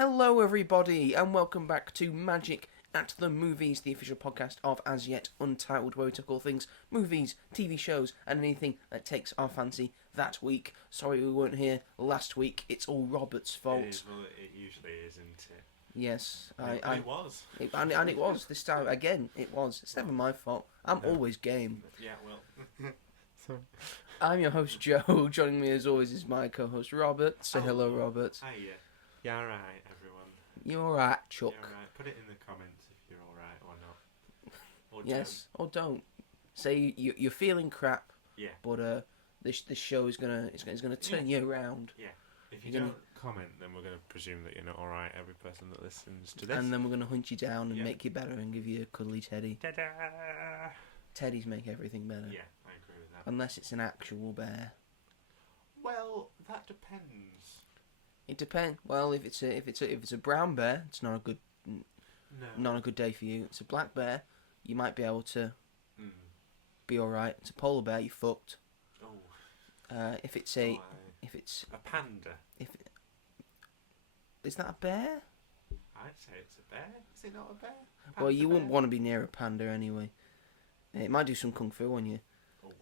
Hello, everybody, and welcome back to Magic at the Movies, the official podcast of As Yet Untitled, where we talk all things movies, TV shows, and anything that takes our fancy that week. Sorry we weren't here last week. It's all Robert's fault. It is, well, it usually is, isn't it? Yes, It was. And it was this time again. It was. It's never my fault. I'm always game. Yeah, well. So. I'm your host Joe. Joining me as always is my co-host Robert. Say hello, Robert. Hiya. Yeah, all right, everyone. You alright, Chuck? Yeah, all right. Put it in the comments if you're all right or not. Or yes, or don't. Say you're feeling crap. Yeah. But this show is gonna turn you around. Yeah. If you don't comment, then we're gonna presume that you're not all right. Every person that listens to this. And then we're gonna hunt you down and make you better and give you a cuddly teddy. Ta-da! Teddies make everything better. Yeah, I agree with that. Unless it's an actual bear. Well, that depends. It depends. Well, if it's a brown bear, it's not a good day for you. It's a black bear, you might be able to be all right. It's a polar bear, you fucked. Oh. If it's a panda. Is that a bear? I'd say it's a bear. Is it not a bear? Well, you wouldn't want to be near a panda anyway. It might do some kung fu on you.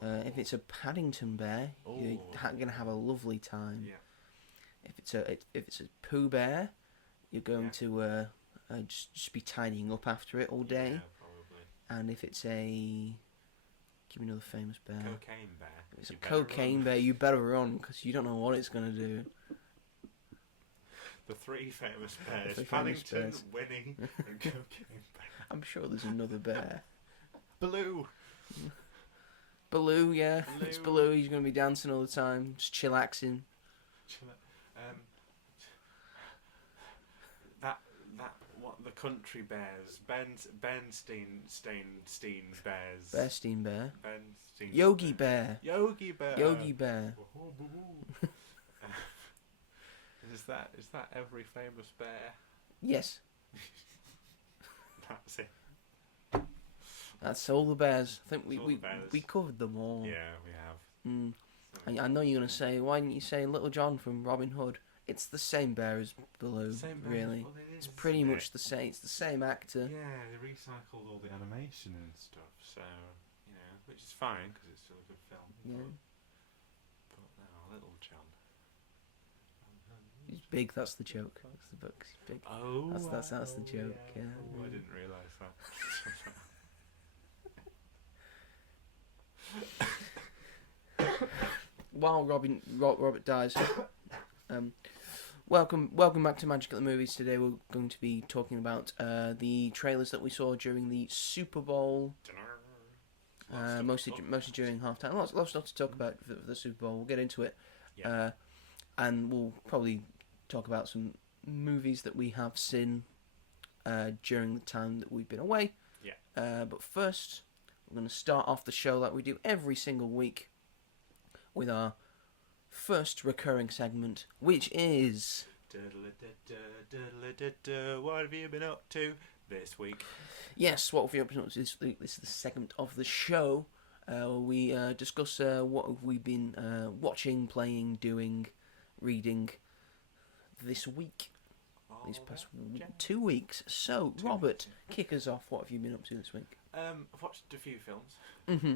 Oh. If it's a Paddington bear, you're gonna have a lovely time. Yeah. If it's a Pooh bear, you're going to just be tidying up after it all day. Yeah, probably. And if it's a... Give me another famous bear. Cocaine bear. If it's a cocaine bear, you better run, because you don't know what it's going to do. The three famous bears. Paddington, Winnie, and Cocaine Bear. I'm sure there's another bear. Baloo. Baloo, yeah. Baloo. It's Baloo. He's going to be dancing all the time, just chillaxing. The country bears, Bernstein's bears. Bernstein bear. Bernstein. Yogi bear. Yogi bear. Yogi bear. Is that every famous bear? Yes. That's it. That's all the bears. I think bears. we covered them all. Yeah, we have. I know you're gonna say, why didn't you say Little John from Robin Hood? It's the same bear as Baloo, really. Well, it is, it's pretty much the same. It's the same actor. Yeah, they recycled all the animation and stuff, so, which is fine, because it's still a good film. Yeah. But no, Little John. He's big, that's the joke. That's the book, he's big. Oh, that's the joke, yeah. Oh, I didn't realise that. While Robert dies... Welcome back to Magic at the Movies. Today we're going to be talking about the trailers that we saw during the Super Bowl. Mostly during halftime. Lots of stuff to talk about for the Super Bowl. We'll get into it. Yeah. And we'll probably talk about some movies that we have seen during the time that we've been away. Yeah. But first, we're going to start off the show like we do every single week with our first recurring segment, which is... What have you been up to this week? Yes, what have you been up to this week? This is the segment of the show. We discuss what have we been watching, playing, doing, reading this week. These past 2 weeks. So, Robert, kick us off. What have you been up to this week? I've watched a few films. Mm-hmm.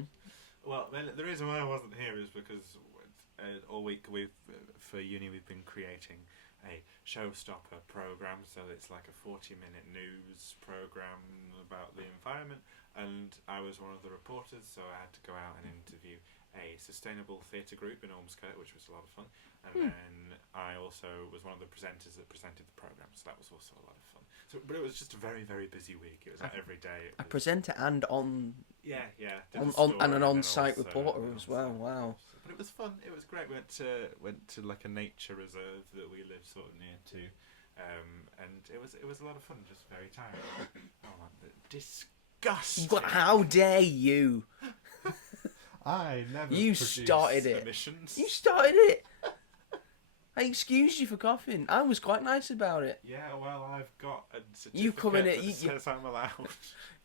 Well, the reason why I wasn't here is because... all week for uni we've been creating a showstopper program, so it's like a 40-minute news program about the environment, and I was one of the reporters, so I had to go out and interview a sustainable theatre group in Ormskirk, which was a lot of fun, and then I also was one of the presenters that presented the program, so that was also a lot of fun. But it was just a very, very busy week. It was like every day. A presenter and on... Yeah. And an on-site reporter as well. Wow. But it was fun. It was great. We went to like a nature reserve that we live sort of near to, and it was a lot of fun. Just very tiring. Disgusting. How dare you? I never. You started it. Emissions. You started it. I excused you for coughing. I was quite nice about it. Yeah, well, I've got a certificate that says I'm allowed.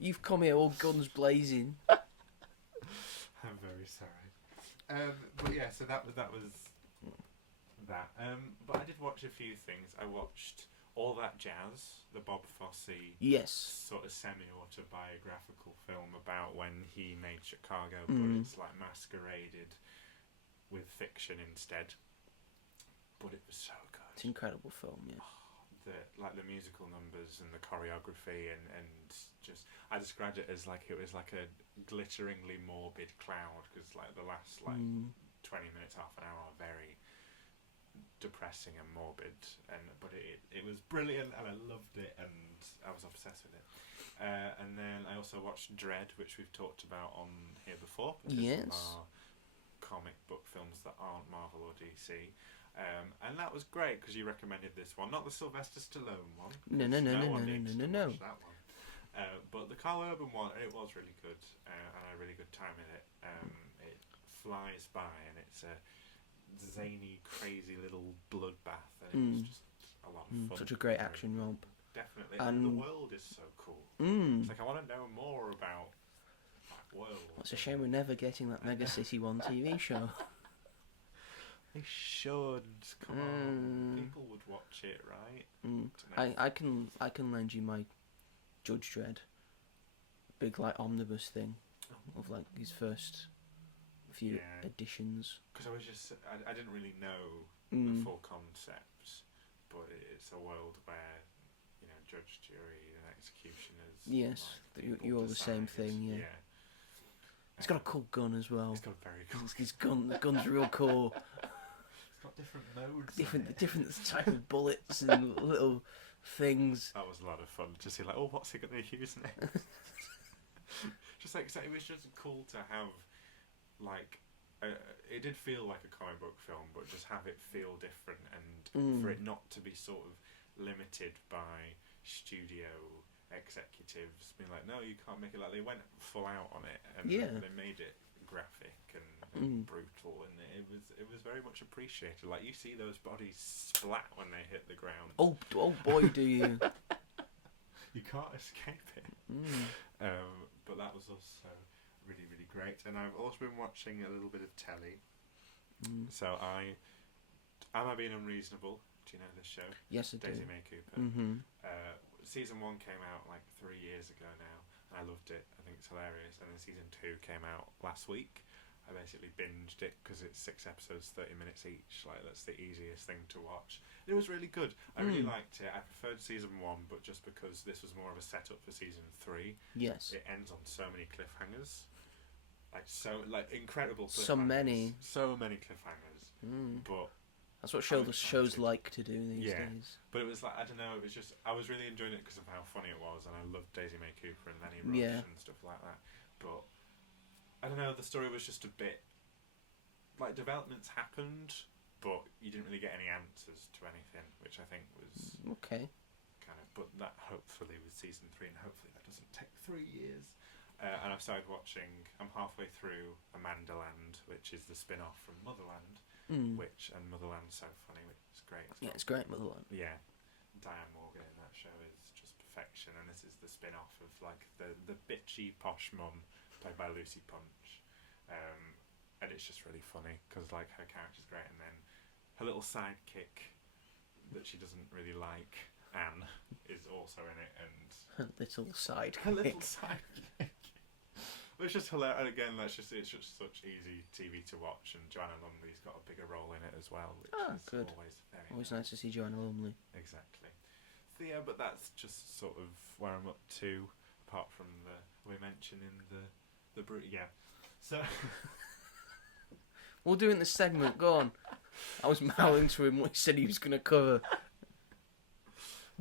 You've come here all guns blazing. I'm very sorry. But yeah, so that was that. But I did watch a few things. I watched All That Jazz, the Bob Fosse Yes. sort of semi-autobiographical film about when he made Chicago, Mm. but it's like masqueraded with fiction instead. But it was so good. It's an incredible film, yeah. The musical numbers and the choreography and just I described it as like it was like a glitteringly morbid cloud, because like the last 20 minutes, half an hour are very depressing and morbid, but it was brilliant and I loved it and I was obsessed with it. And then I also watched Dread, which we've talked about on here before, because Yes. are comic book films that aren't Marvel or DC. And that was great because you recommended this one, not the Sylvester Stallone one. No. Watch that one. But the Carl Urban one, it was really good, and I had a really good time in it. It flies by, and it's a zany, crazy little bloodbath, and it was just a lot of fun. Such a great action romp. Definitely, and the world is so cool. It's like I want to know more about that world. It's a shame we're never getting that Mega City 1 TV show. They should. Come on, people would watch it, right? I can lend you my Judge Dredd big like omnibus thing of like his first few editions. Because I didn't really know the full concept, but it's a world where judge, jury, and executioners. Yes, like, you're all the same thing. Yeah. He's got a cool gun as well. He's got a very cool. His gun, the gun's real cool. It's got different modes. Different type of bullets and little things. That was a lot of fun to see. Like, oh, what's he going to use next? Just like so it was just cool to have, like, it did feel like a comic book film, but just have it feel different and for it not to be sort of limited by studio executives being like, no, you can't make it like. They went full out on it and they made it graphic and brutal, and it was very much appreciated. Like, you see those bodies splat when they hit the ground. Oh boy, do you! You can't escape it. But that was also really, really great. And I've also been watching a little bit of telly. So am I being unreasonable? Do you know this show? Yes, I do. Daisy May Cooper. Season 1 came out like 3 years ago now, and I loved it. I think it's hilarious. And then season 2 came out last week. I basically binged it because it's 6 episodes, 30 minutes each. Like, that's the easiest thing to watch. It was really good. I really liked it. I preferred season 1, but just because this was more of a setup for season 3. Yes. It ends on so many cliffhangers. Like incredible cliffhangers. So many cliffhangers. But that's what shows like to do these days. But it was like, I don't know, it was just, I was really enjoying it because of how funny it was, and I loved Daisy May Cooper and Lenny Rush and stuff like that. But I don't know, the story was just a bit like, developments happened, but you didn't really get any answers to anything, which I think was okay. Kind of, but that hopefully with season 3, and hopefully that doesn't take 3 years. And I've started watching. I'm halfway through Amandaland, which is the spin-off from Motherland. And Motherland's so funny, which is great. Yeah, it's great, Motherland. Yeah, Diane Morgan in that show is just perfection, and this is the spin-off of like the bitchy posh mum played by Lucy Punch, and it's just really funny because like her character's great, and then her little sidekick that she doesn't really like, Anne, is also in it, and her little sidekick. It's just hilarious. And again, it's just such easy TV to watch, and Joanna Lumley's got a bigger role in it as well, which is good. Always nice to see Joanna Lumley. Exactly. So yeah, but that's just sort of where I'm up to, apart from we're mentioning the brute. Yeah. So we'll do it in this segment. Go on. I was mouthing to him what he said he was going to cover.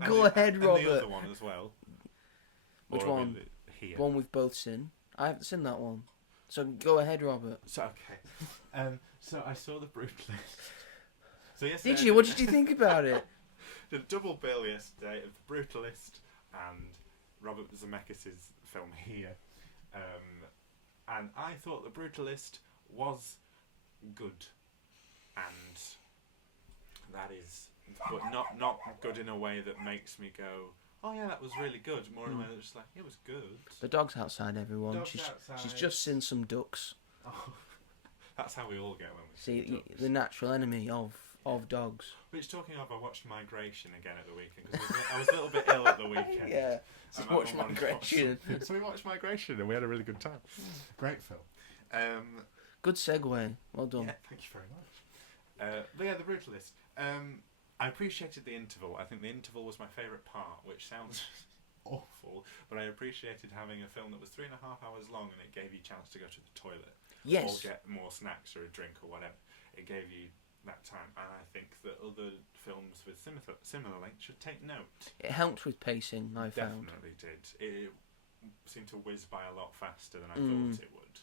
Go ahead, Robert. And the other one as well. Which one? Here. One we've both seen. I haven't seen that one. So go ahead, Robert. So okay. So I saw The Brutalist. So yesterday, did you? What did you think about it? Did a double bill yesterday of The Brutalist and Robert Zemeckis' film Here. And I thought The Brutalist was good. And that is, but not good in a way that makes me go, oh yeah, that was really good. More in a way that's just like, it was good. The dog's outside, everyone. Dog's She's outside. just seen some ducks. Oh, that's how we all get when we see ducks. the natural enemy of of dogs. Which, talking of, I watched Migration again at the weekend because I was a little bit ill at the weekend. Yeah, so And watch my mum Migration. So we watched Migration and we had a really good time. Great film. Good segue. Well done. Yeah, thank you very much. But yeah, The Brutalist. I appreciated the interval. I think the interval was my favourite part, which sounds awful, but I appreciated having a film that was 3.5 hours long and it gave you a chance to go to the toilet. Yes. Or get more snacks or a drink or whatever. It gave you that time, and I think that other films with similar length should take note. It helped with pacing, I found. Definitely did. It seemed to whiz by a lot faster than I thought it would.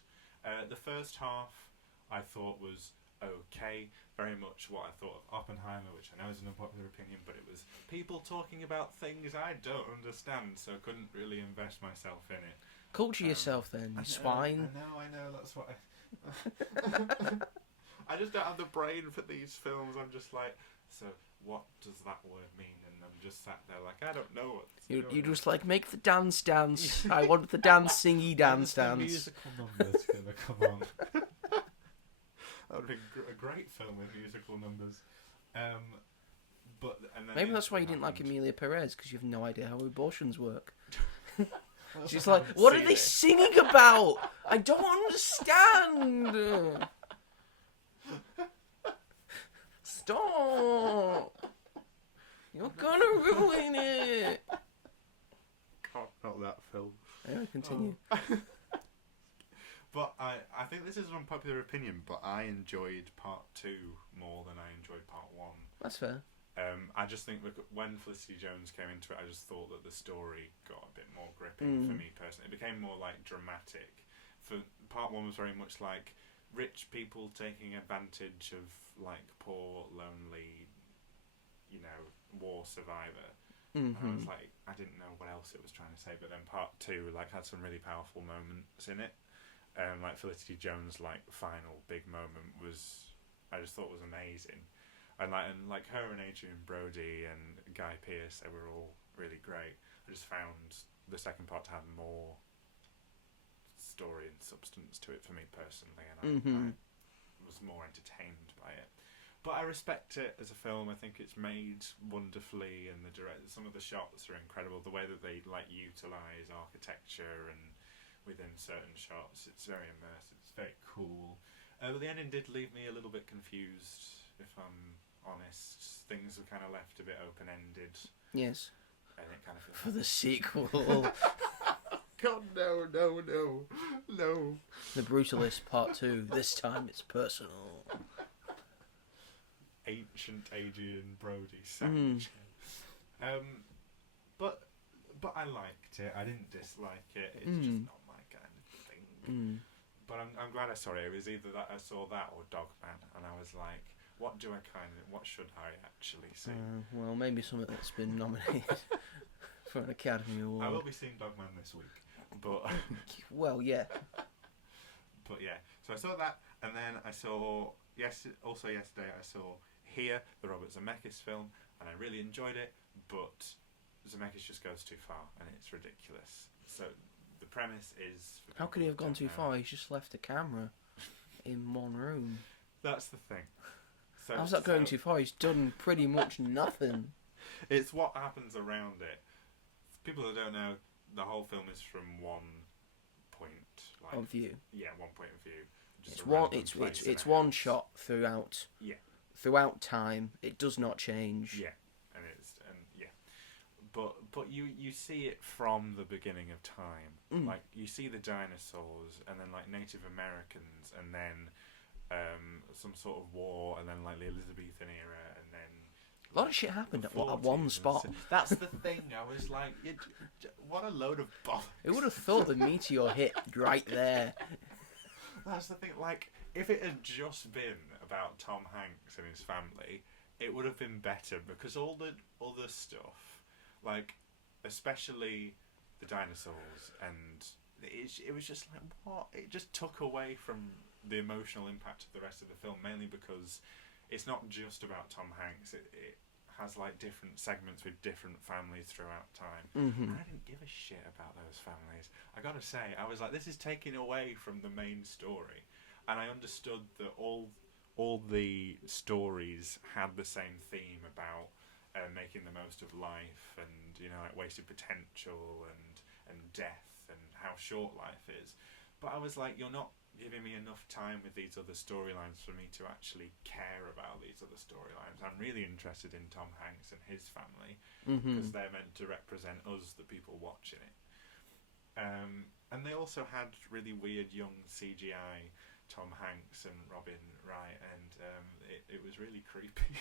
The first half I thought was okay, very much what I thought of Oppenheimer, which I know is an unpopular opinion, but it was people talking about things I don't understand, so I couldn't really invest myself in it. Culture yourself then, you swine. I know, that's what I just don't have the brain for these films. I'm just like, so what does that word mean? And I'm just sat there like, I don't know what. You just like, make the dance. I want the dancing dance. Musical numbers gonna come on. That would be a great film with musical numbers. But and then maybe that's why you didn't like Emilia Perez, because you have no idea how abortions work. She's like, what are they singing about? I don't understand. Stop. You're gonna ruin it. God, not that film. Anyway, continue. But I think this is an unpopular opinion, but I enjoyed part 2 more than I enjoyed part 1. That's fair. I just think when Felicity Jones came into it, I just thought that the story got a bit more gripping for me personally. It became more like dramatic. For part 1 was very much like rich people taking advantage of like poor, lonely, war survivor. And I was like, I didn't know what else it was trying to say. But then part 2 like had some really powerful moments in it. Like Felicity Jones' like final big moment I just thought was amazing. And like her and Adrian Brody and Guy Pearce, they were all really great. I just found the second part to have more story and substance to it for me personally, and I was more entertained by it. But I respect it as a film. I think it's made wonderfully, and some of the shots are incredible. The way that they like utilise architecture and within certain shots, it's very immersive. It's very cool. But the ending did leave me a little bit confused, if I'm honest. Things were kind of left a bit open-ended. Yes. And it kind of feels for the sequel. God, no. The Brutalist Part 2. This time it's personal. Ancient Adrian Brody savage. But I liked it. I didn't dislike it. It's just not my kind of thing. But I'm glad I saw it. It was either that I saw that or Dogman, and I was like, what should I actually see? Well, maybe something that's been nominated for an Academy Award. I will be seeing Dogman this week, but well, yeah. But yeah, so I saw that, and then I saw also yesterday I saw Here, the Robert Zemeckis film, and I really enjoyed it, but Zemeckis just goes too far, and it's ridiculous. So the premise is... How could he have gone too far? He's just left a camera in one room. That's the thing. So, how's that going too far? He's done pretty much nothing. It's what happens around it. People that don't know, the whole film is from one point of view. Yeah, one point of view. It's one shot throughout. Yeah. Throughout time, it does not change. Yeah, but you see it from the beginning of time. Like you see the dinosaurs, and then like Native Americans, and then some sort of war, and then like the Elizabethan era, and then a lot of shit happened at one spot. That's the thing. I was like, what a load of bollocks. Who would have thought the meteor hit right there? That's the thing. Like, if it had just been about Tom Hanks and his family, it would have been better, because all the other stuff, like especially the dinosaurs, and it was just like, what? It just took away from the emotional impact of the rest of the film, mainly because it's not just about Tom Hanks. It has like different segments with different families throughout time. And I didn't give a shit about those families. I gotta say, I was like, this is taking away from the main story. And I understood that all all the stories had the same theme about making the most of life, and like wasted potential and death, and how short life is. But I was like, you're not giving me enough time with these other storylines for me to actually care about these other storylines. I'm really interested in Tom Hanks and his family, because they're meant to represent us, the people watching it. And they also had really weird young CGI Tom Hanks and Robin Wright, and it was really creepy.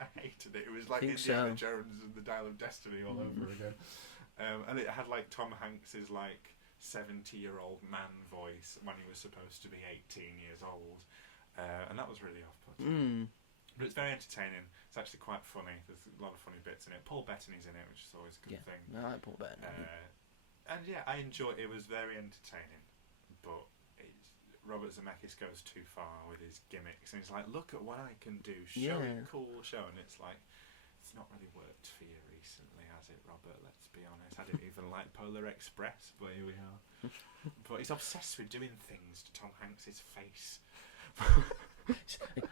I hated it. It was like Indiana Jones and the Dial of Destiny all over again. And it had like Tom Hanks's like 70-year-old man voice when he was supposed to be 18 years old, and that was really off-putting. But it's very entertaining. It's actually quite funny. There's a lot of funny bits in it. Paul Bettany's in it, which is always a good thing. I like Paul Bettany. And yeah, I enjoy it. It was very entertaining, but Robert Zemeckis goes too far with his gimmicks, and he's like, look at what I can do, cool show, and it's like, it's not really worked for you recently, has it, Robert? Let's be honest. I didn't even like Polar Express, but here we are. But he's obsessed with doing things to Tom Hanks's face.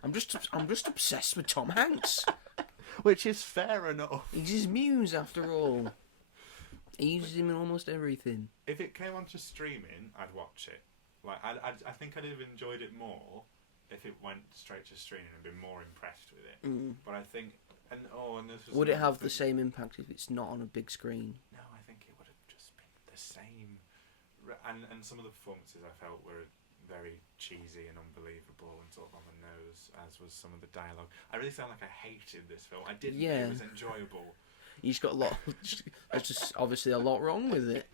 I'm just obsessed with Tom Hanks, which is fair enough. He's his muse after all. He uses him in almost everything. If it came onto streaming, I'd watch it. Like, I think I'd have enjoyed it more if it went straight to streaming and been more impressed with it. But I think, and this was would it have the same impact if it's not on a big screen? No, I think it would have just been the same. And some of the performances I felt were very cheesy and unbelievable and sort of on the nose, as was some of the dialogue. I really sound like I hated this film. I didn't. It was enjoyable. You've got a lot. There's just obviously a lot wrong with it.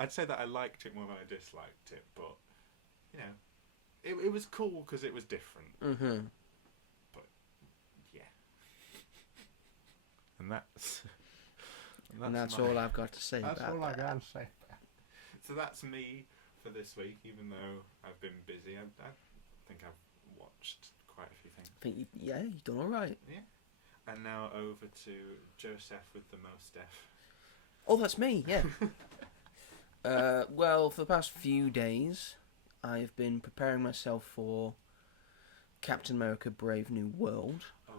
I'd say that I liked it more than I disliked it, but it was cool because it was different. But yeah, and that's all I've got to say. That's about all I that. got to say. So that's me for this week. Even though I've been busy, I think I've watched quite a few things. I think you've done all right. Yeah. And now over to Joseph with the most F. Oh, that's me, yeah. Well, for the past few days, I've been preparing myself for Captain America Brave New World. Oh.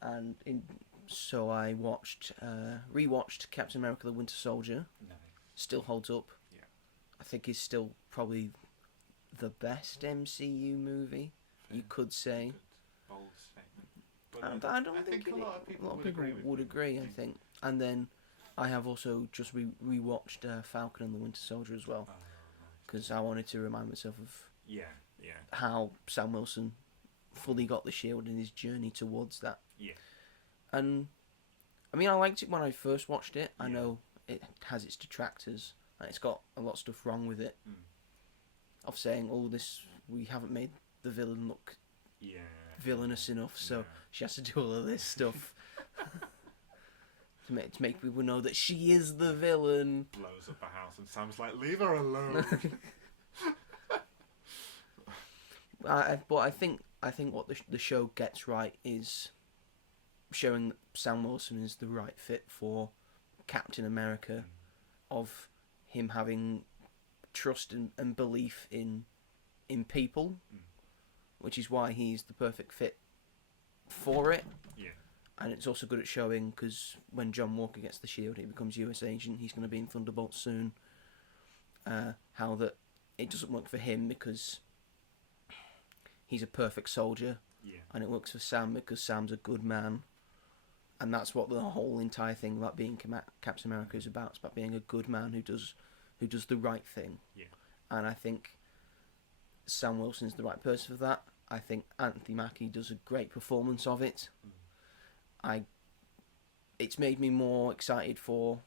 And so I rewatched Captain America the Winter Soldier. Nice. Still holds up. Yeah. I think it's still probably the best MCU movie, you could say. Good. Bold statement. I don't think a lot of people would agree, I think. And then I have also just rewatched Falcon and the Winter Soldier as well, because I wanted to remind myself of how Sam Wilson fully got the shield in his journey towards that. Yeah. And I mean, I liked it when I first watched it. I know it has its detractors, and it's got a lot of stuff wrong with it. Of saying, we haven't made the villain look villainous enough, so she has to do all of this stuff to make people know that she is the villain. Blows up a house and Sam's like, leave her alone. But I think what the show gets right is showing that Sam Wilson is the right fit for Captain America, of him having trust and belief in people, which is why he's the perfect fit for it. Yeah. And it's also good at showing, because when John Walker gets the shield, he becomes US agent. He's going to be in Thunderbolts soon. How that it doesn't work for him because he's a perfect soldier, and it works for Sam because Sam's a good man, and that's what the whole entire thing about being Captain America is about. It's about being a good man who does the right thing. Yeah. And I think Sam Wilson's the right person for that. I think Anthony Mackie does a great performance of it. It's made me more excited for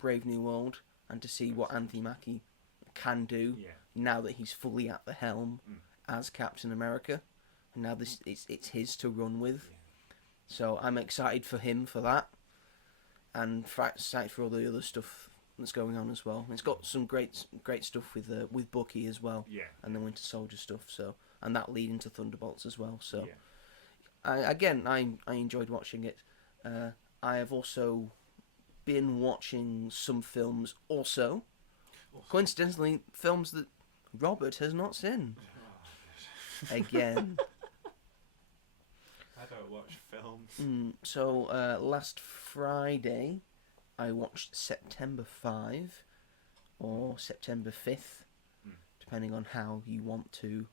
Brave New World and to see what Anthony Mackie can do now that he's fully at the helm as Captain America. And now it's his to run with. So I'm excited for him for that, and excited for all the other stuff that's going on as well. It's got some great stuff with Bucky as well, and the Winter Soldier stuff. So, and that leading to Thunderbolts as well. So, I enjoyed watching it. I have also been watching some films also. Coincidentally, films that Robert has not seen. again. I don't watch films. So last Friday, I watched September 5 or September 5th, depending on how you want to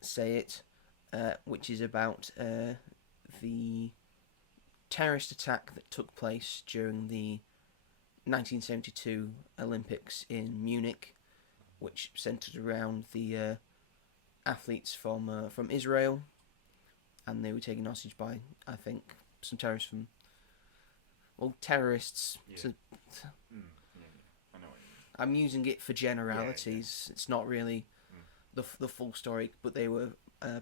say it, which is about the terrorist attack that took place during the 1972 Olympics in Munich, which centered around the athletes from Israel, and they were taken hostage by, I think, some terrorists from, well, terrorists. Yeah. To, Yeah. I know what you mean. I'm using it for generalities. Yeah. It's not really the full story, but they were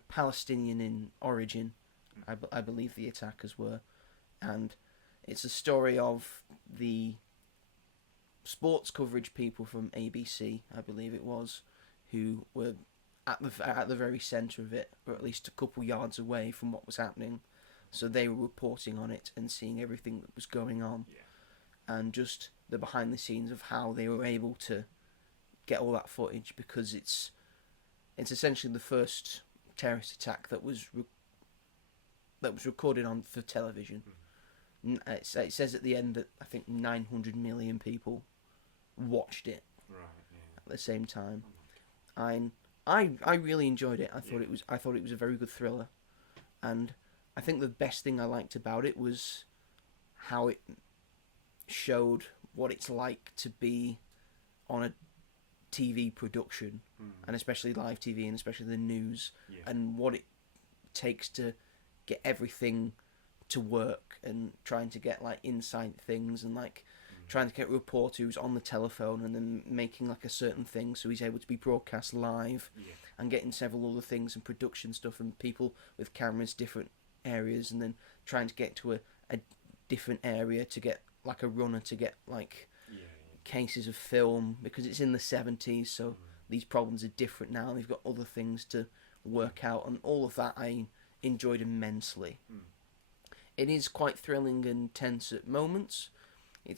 Palestinian in origin. I believe the attackers were, and it's a story of the sports coverage people from ABC, I believe it was, who were at the very centre of it, or at least a couple yards away from what was happening. So they were reporting on it and seeing everything that was going on, and just the behind the scenes of how they were able to get all that footage, because it's essentially the first terrorist attack that was recorded on for television. It says at the end that I think 900 million people watched it at the same time. I really enjoyed it. I thought it was a very good thriller, and I think the best thing I liked about it was how it showed what it's like to be on a TV production, and especially live TV, and especially the news, and what it takes to get everything to work, and trying to get like inside things, and like trying to get a reporter who's on the telephone and then making like a certain thing so he's able to be broadcast live, and getting several other things and production stuff and people with cameras different areas, and then trying to get to a different area to get like a runner to get like cases of film, because it's in the 70s, so these problems are different now. They've got other things to work out, and all of that I enjoyed immensely. It is quite thrilling and tense at moments. I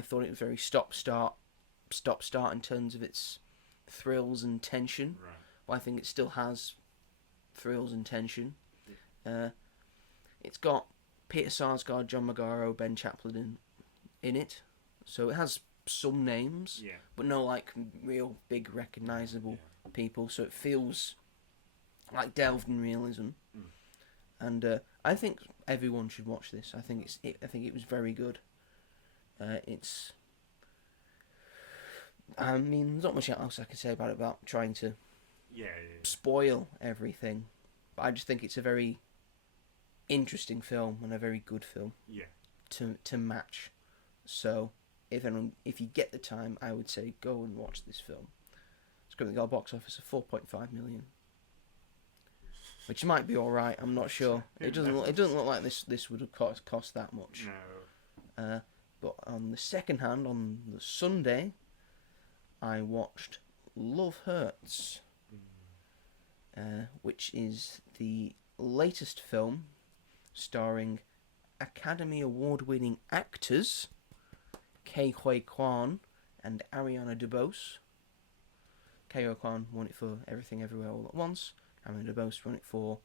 thought it was very stop start in terms of its thrills and tension. But I think it still has thrills and tension. It's got Peter Sarsgaard, John Magaro, Ben Chaplin in it, so it has some names, but no like real big recognisable people. So it feels like delved in realism, and I think everyone should watch this. I think it was very good. I mean, there's not much else I can say about it without trying to spoil everything. But I just think it's a very interesting film and a very good film to match. So if you get the time, I would say go and watch this film. It's currently got a box office of 4.5 million, which might be all right. I'm not sure. It doesn't look like this would have cost that much. No. But on the second hand, on the Sunday, I watched Love Hurts, which is the latest film starring Academy Award-winning actors Ke Huy Quan and Ariana DeBose. Ke Huy Quan won it for Everything Everywhere All at Once. Ariana DeBose won it for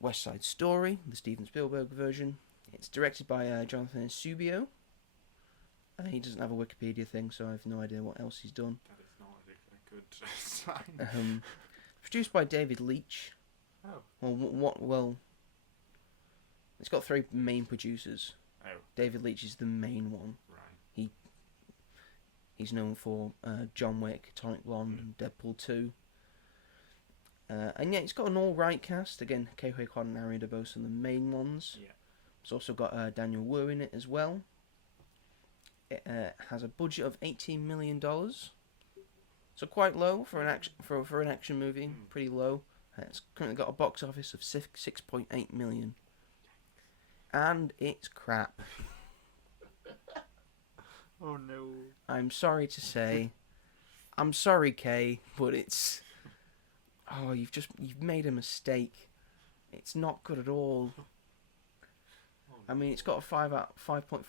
West Side Story, the Steven Spielberg version. It's directed by Jonathan Subio. He doesn't have a Wikipedia thing, so I have no idea what else he's done. That is not a good sign. Produced by David Leitch. Oh. Well, it's got three main producers. Oh. David Leitch is the main one. Right. He's known for John Wick, Atomic Blonde, and Deadpool 2. And yeah, it's got an alright cast. Again, Ke Huy Quan and Ariana DeBose are the main ones. Yeah. It's also got Daniel Wu in it as well. It has a budget of $18 million. So quite low for an action movie. Pretty low. It's currently got a box office of 6.8 million. And it's crap. Oh no. I'm sorry to say. I'm sorry, Kay, but it's... Oh, you've made a mistake. It's not good at all. I mean, it's got a 5.5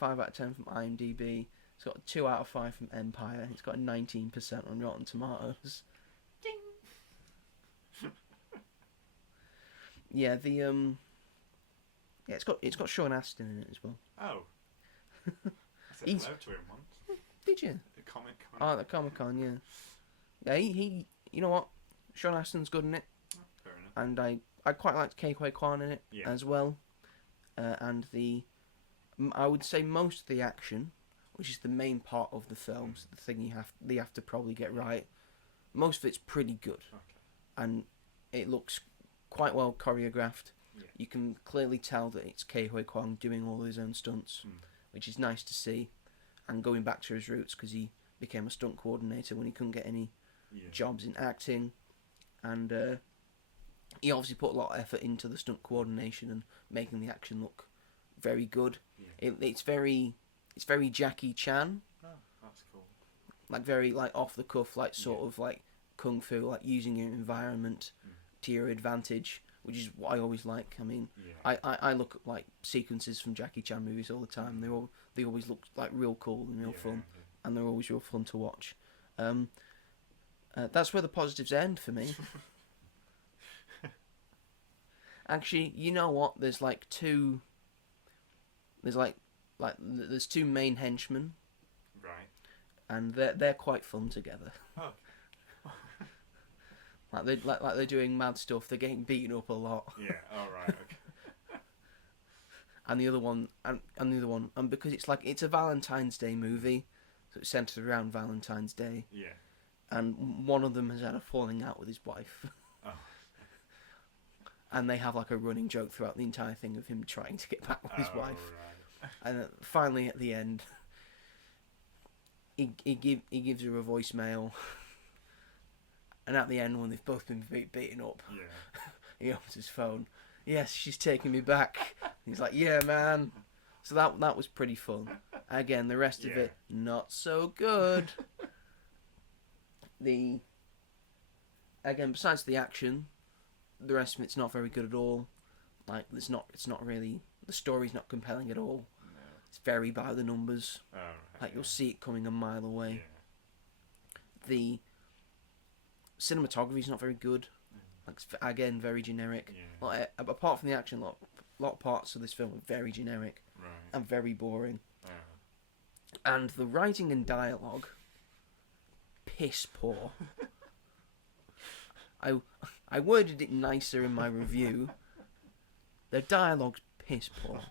out of 10 from IMDb. It's got a 2 out of 5 from Empire. It's got a 19% on Rotten Tomatoes. Ding. Yeah, yeah, it's got Sean Astin in it as well. Oh. I said He's- hello to him once. Did you? The Comic Con. Oh, at Comic-Con, yeah. Yeah, he you know what? Sean Astin's good in it, Fair enough. and I quite liked Ke Huy Quan in it Yeah. as well. And I would say most of the action, which is the main part of the films, the thing they have to probably get right. Most of it's pretty good, Okay. and it looks quite well choreographed. Yeah. You can clearly tell that it's Ke Huy Quan doing all his own stunts, which is nice to see, and going back to his roots because he became a stunt coordinator when he couldn't get any jobs in acting, and he obviously put a lot of effort into the stunt coordination and making the action look very good. Yeah. It's very Jackie Chan, Oh, that's cool. like very like off the cuff, like sort of like kung fu, like using your environment to your advantage, which is what I always like. I mean, Yeah. I look at like sequences from Jackie Chan movies all the time. They always look like real cool and real fun, and they're always real fun to watch. That's where the positives end for me. Actually, you know what? There's like two. There's there's two main henchmen, Right. and they're quite fun together. Oh. like they're doing mad stuff. They're getting beaten up a lot. Yeah. All right. Okay. And the other one, and because it's a Valentine's Day movie, so it's centered around Valentine's Day, Yeah. and one of them has had a falling out with his wife. Oh. And they have like a running joke throughout the entire thing of him trying to get back with his wife. Right. And finally at the end, he gives her a voicemail. And at the end, when they've both been beaten up, Yeah. he opens his phone. Yes, she's taking me back. He's like, yeah, man. So that was pretty fun. Again, the rest of it, not so good. Besides the action, the rest of it's not very good at all. Like, it's not really, the story's not compelling at all. No. It's very by the numbers. Oh, right. Like, you'll see it coming a mile away. Yeah. The cinematography's not very good. Like, again, very generic. Yeah. Like, apart from the action, a lot of parts of this film are very generic Right. and very boring. Oh. And the writing and dialogue, piss poor. I worded it nicer in my review. The dialogue's piss poor.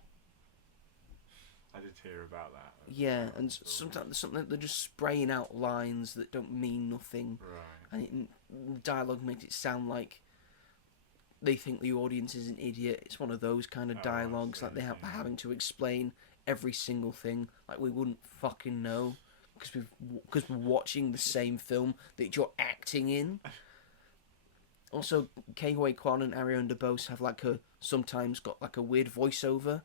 I did hear about that. Yeah, and sometimes they're just spraying out lines that don't mean nothing. Right. And the dialogue makes it sound like they think the audience is an idiot. It's one of those kind of dialogues, like they're having to explain every single thing, like we wouldn't fucking know, because we're watching the same film that you're acting in. Also, Ke Huy Quan and Ariana DeBose have sometimes got like a weird voiceover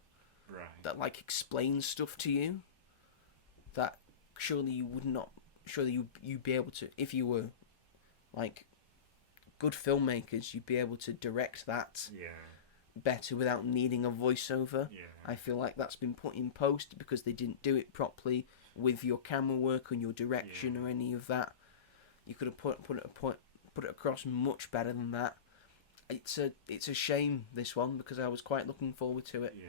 Right. that like explains stuff to you that surely you'd be able to, if you were like good filmmakers, you'd be able to direct that Yeah. better without needing a voiceover. Yeah. I feel like that's been put in post because they didn't do it properly with your camera work and your direction or any of that. You could have put it across much better than that. It's a shame, this one, because I was quite looking forward to it. Yeah.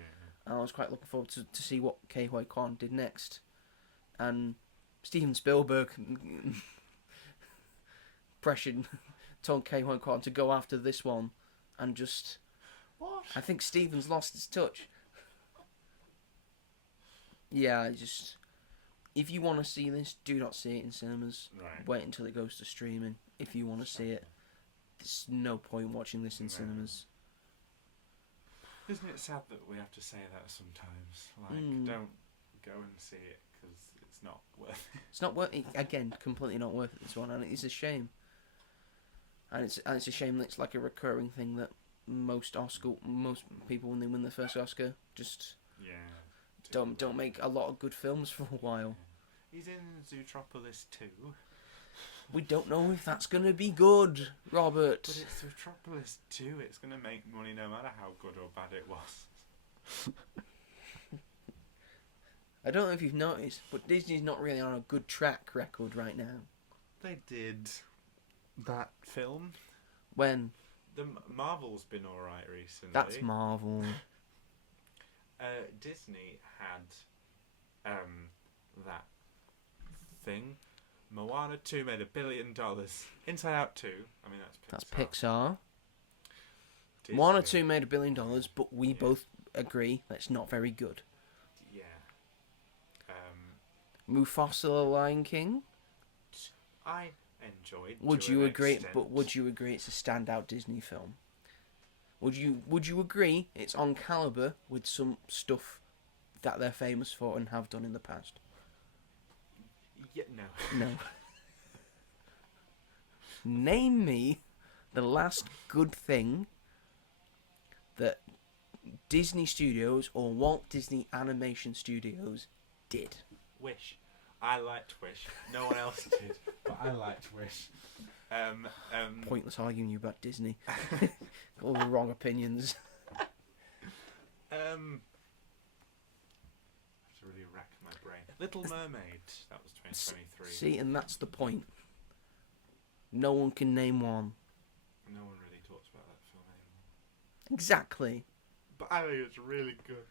And I was quite looking forward to see what Ke Huy Quan did next. And Steven Spielberg told Ke Huy Quan to go after this one, and just... What? I think Steven's lost his touch. Yeah, if you want to see this, do not see it in cinemas. Right. Wait until it goes to streaming. If you want to see it, there's no point watching this in cinemas. Isn't it sad that we have to say that sometimes? Like, don't go and see it because it's not worth it. It's not worth it. Again, completely not worth it, this one, and it's a shame. And it's a shame that it's like a recurring thing that most people, when they win their first Oscar, just don't make a lot of good films for a while. He's in Zootropolis 2. We don't know if that's going to be good, Robert. But it's Zootropolis 2. It's going to make money no matter how good or bad it was. I don't know if you've noticed, but Disney's not really on a good track record right now. They did that film. When? Marvel's been alright recently. That's Marvel. Disney had that thing. Moana 2 made $1 billion. Inside Out 2, I mean That's Pixar. Pixar. Disney. Moana 2 made $1 billion, but we both agree that it's not very good. Yeah. Mufasa: The Lion King. I enjoyed. Would to you an agree? extent. But would you agree it's a standout Disney film? Would you agree it's on caliber with some stuff that they're famous for and have done in the past? Yeah, no. No. Name me the last good thing that Disney Studios or Walt Disney Animation Studios did. Wish. I liked Wish. No one else did, but I liked Wish. Pointless arguing you about Disney. All the wrong opinions. I have to really rack my brain. Little Mermaid. That was 2023. See, and that's the point. No one can name one. No one really talks about that film anymore. Exactly. But I think it's really good.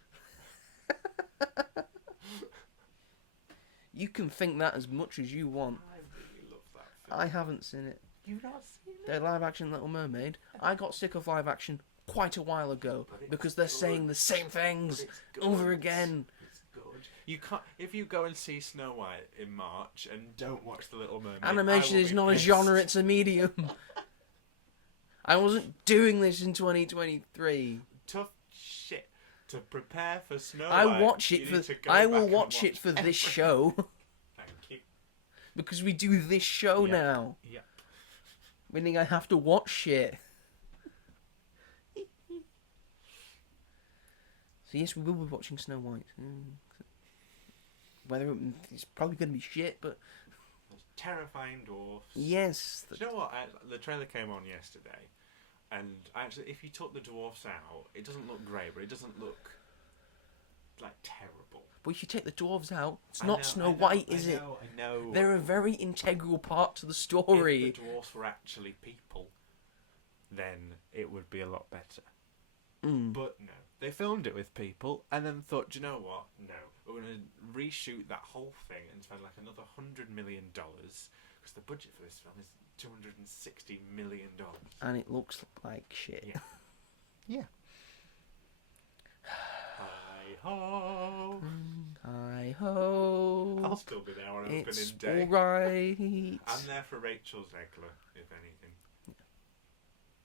You can think that as much as you want. I really love that film. I haven't seen it. You've not seen it? The live action Little Mermaid. I got sick of live action quite a while ago because they're saying the same things over again. It's good. You can't if you go and see Snow White in March and don't watch The Little Mermaid. Animation I will is be not pissed. a genre, it's a medium. I wasn't doing this in 2023. Tough shit. To prepare for Snow I White. watch it you for. need to go I back will and watch it for this everything. show Thank you. because we do this show Yeah. now. Yeah. Meaning I have to watch shit. So yes, we will be watching Snow White. Whether it's probably going to be shit, but Those terrifying dwarfs. yes. Do you know what? The trailer came on yesterday, and actually, if you took the dwarfs out, it doesn't look great, but it doesn't look like terrible. But if you take the dwarves out, it's I not know, Snow I know, White, I is it? know, I know. They're a very integral part to the story. If the dwarfs were actually people, then it would be a lot better. But no, they filmed it with people, and then thought, do you know what? No, we're going to reshoot that whole thing and spend like another $100 million because the budget for this film is $260 million. And it looks like shit. Yeah. Yeah. Hi ho! Hi ho. I'll still be there on It's opening day. alright. I'm there for Rachel Zegler, if anything.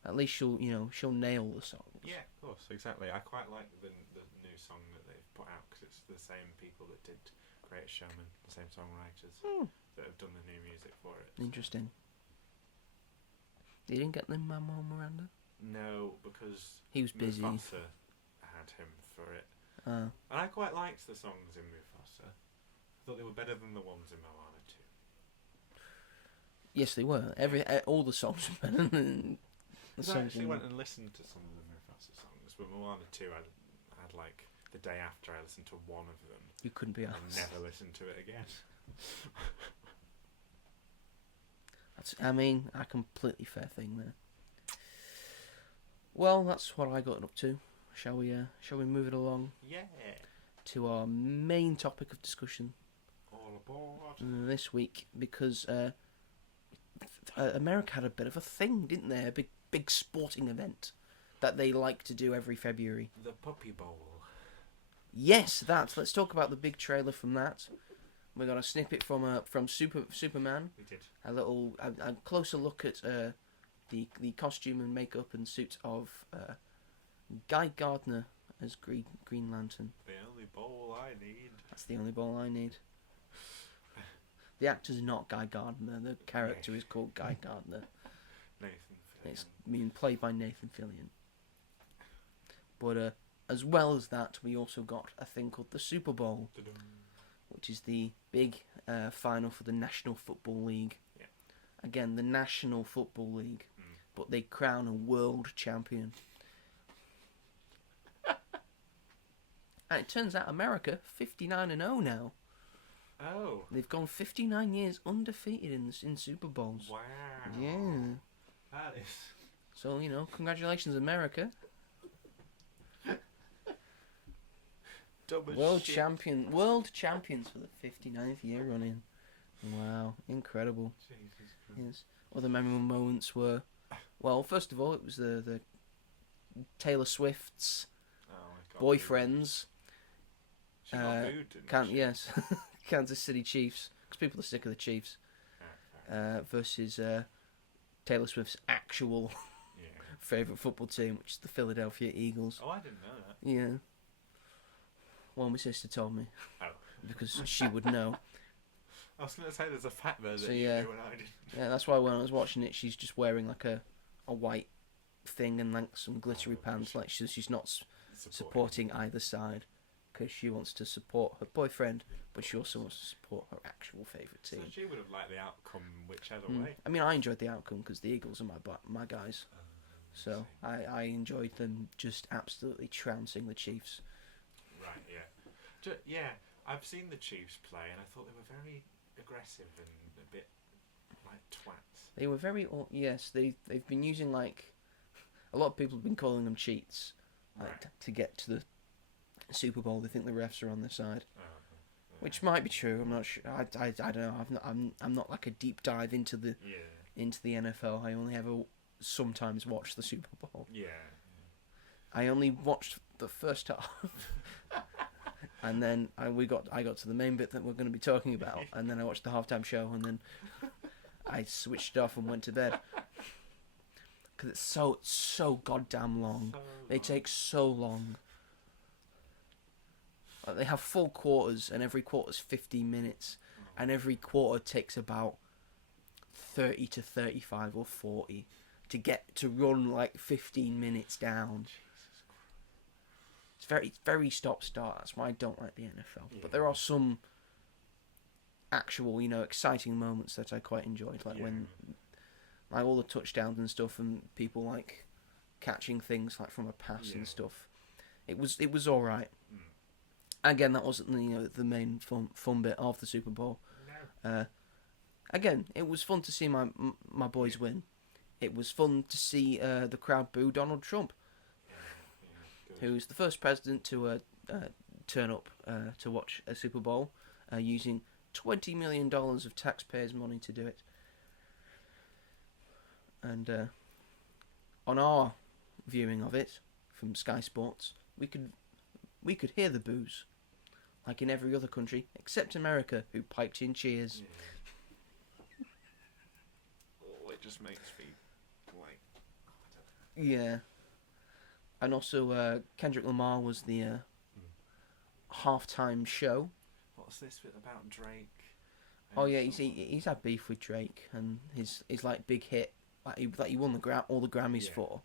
At least she'll nail the song. Yeah, of course, exactly. I quite like the new song that they've put out because it's the same people that did Great Showman, the same songwriters that have done the new music for it. Interesting. You didn't get the Manuel Miranda? No, because He was busy. Mufasa had him for it. And I quite liked the songs in Mufasa. I thought they were better than the ones in Moana 2. Yes, they were. All the songs were better than the I songs. actually went and listened to some of the Mufasa songs, but Moana 2 I had like the day after I listened to one of them. You couldn't be and asked. never listened to it again. A completely fair thing there. Well, that's what I got up to. Shall we move it along Yeah. to our main topic of discussion All aboard. this week? Because America had a bit of a thing, didn't they? A big sporting event that they like to do every February. The Puppy Bowl. Yes, that. Let's talk about the big trailer from that. We got a snippet from Superman. We did. A closer look at the costume and makeup and suit of Guy Gardner as Green Lantern. The only bowl I need. That's the only ball I need. The actor's not Guy Gardner. The character is called Guy Gardner. Nathan Fillion. It's being played by Nathan Fillion. But as well as that, we also got a thing called the Super Bowl, Da-dum. which is the big final for the National Football League. Yeah. Again, the National Football League, but they crown a world champion. And it turns out America 59-0 now. Oh. They've gone 59 years undefeated in Super Bowls. Wow. Yeah. That is So, congratulations, America. World champions for the 59th year running. Wow, incredible. Yes. Other memorable moments were, well, first of all, it was the Taylor Swift's boyfriends. She got booed, didn't she? Yes, Kansas City Chiefs, because people are sick of the Chiefs. Versus Taylor Swift's actual favourite football team, which is the Philadelphia Eagles. Oh, I didn't know that. Yeah. Well, my sister told me. Oh. Because she would know. I was going to say there's a fact there that So, you yeah. knew and I didn't. Yeah, that's why when I was watching it, she's just wearing like a white thing and like some glittery pants. Like she's not supporting either side. Because she wants to support her boyfriend, but she also wants to support her actual favourite team. So she would have liked the outcome whichever way. I mean, I enjoyed the outcome because the Eagles are my guys. So I enjoyed them just absolutely trouncing the Chiefs. Right, yeah. Yeah, I've seen the Chiefs play and I thought they were very aggressive and a bit like twats. They were very... Yes, they've been using like... A lot of people have been calling them cheats to get to the Super Bowl. They think the refs are on their side. Which might be true. I'm not sure. I don't know. I'm not like a deep dive into the NFL. I only ever sometimes watch the Super Bowl. Yeah. I only watched the first half, and then I got to the main bit that we're going to be talking about, and then I watched the halftime show, and then I switched off and went to bed because it's so goddamn long. They take so long. They have full quarters, and every quarter's 15 minutes, and every quarter takes about 30 to 35 or 40 to run like 15 minutes down. It's very stop-start. That's why I don't like the NFL. Yeah. But there are some actual, exciting moments that I quite enjoyed, like when, like all the touchdowns and stuff, and people like catching things like from a pass and stuff. It was all right. Again, that wasn't the main fun bit of the Super Bowl. No. Again, it was fun to see my boys win. It was fun to see the crowd boo Donald Trump, who's the first president to turn up to watch a Super Bowl, using $20 million of taxpayers' money to do it. And on our viewing of it from Sky Sports, we could hear the boos, like in every other country except America, who piped in cheers. It just makes me like. Yeah. And also, Kendrick Lamar was the halftime show. What's this bit about Drake? Oh yeah, he's had beef with Drake, and his like big hit that he won all the Grammys for.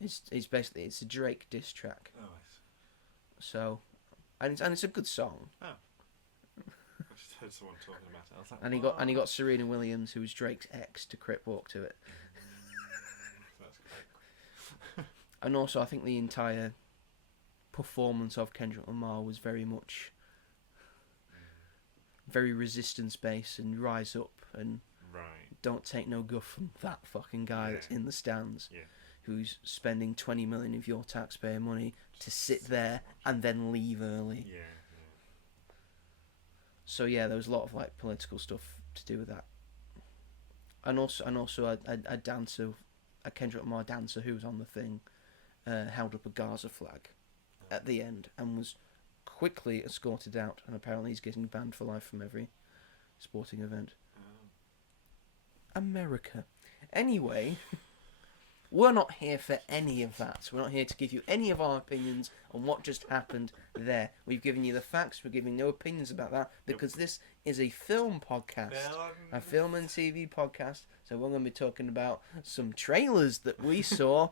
Is basically it's a Drake diss track. Oh, I see. So, and it's a good song. Oh. I just heard someone talking about it. I was like, and he got Serena Williams, who was Drake's ex, to crip walk to it. That's great. And also, I think the entire performance of Kendrick Lamar was very much very resistance based and rise up and don't take no guff from that fucking guy that's in the stands. Yeah. Who's spending 20 million of your taxpayer money to sit there and then leave early. Yeah. So yeah, there was a lot of like political stuff to do with that. And also a dancer, a Kendrick Lamar dancer who was on the thing, held up a Gaza flag at the end and was quickly escorted out, and apparently he's getting banned for life from every sporting event. America. Anyway, we're not here for any of that. We're not here to give you any of our opinions on what just happened there. We've given you the facts. We're giving no opinions about that because this is a film podcast, a film and TV podcast. So we're going to be talking about some trailers that we saw.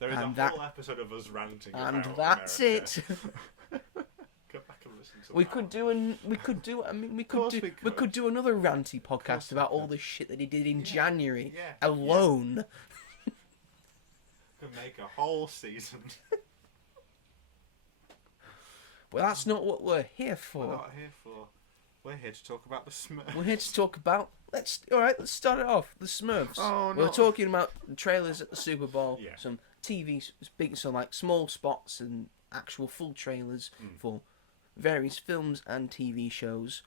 There is a whole episode of us ranting about and that's America. it. Go back and listen to we that. We could do another ranty podcast about all the shit that he did in January alone. Could make a whole season. Well, that's not what we're here for. We're not here for. We're here to talk about the Smurfs. We're here to talk about. Let's start it off. The Smurfs. Oh, We're no. talking about the trailers at the Super Bowl. Yeah. Some some like small spots and actual full trailers for various films and TV shows.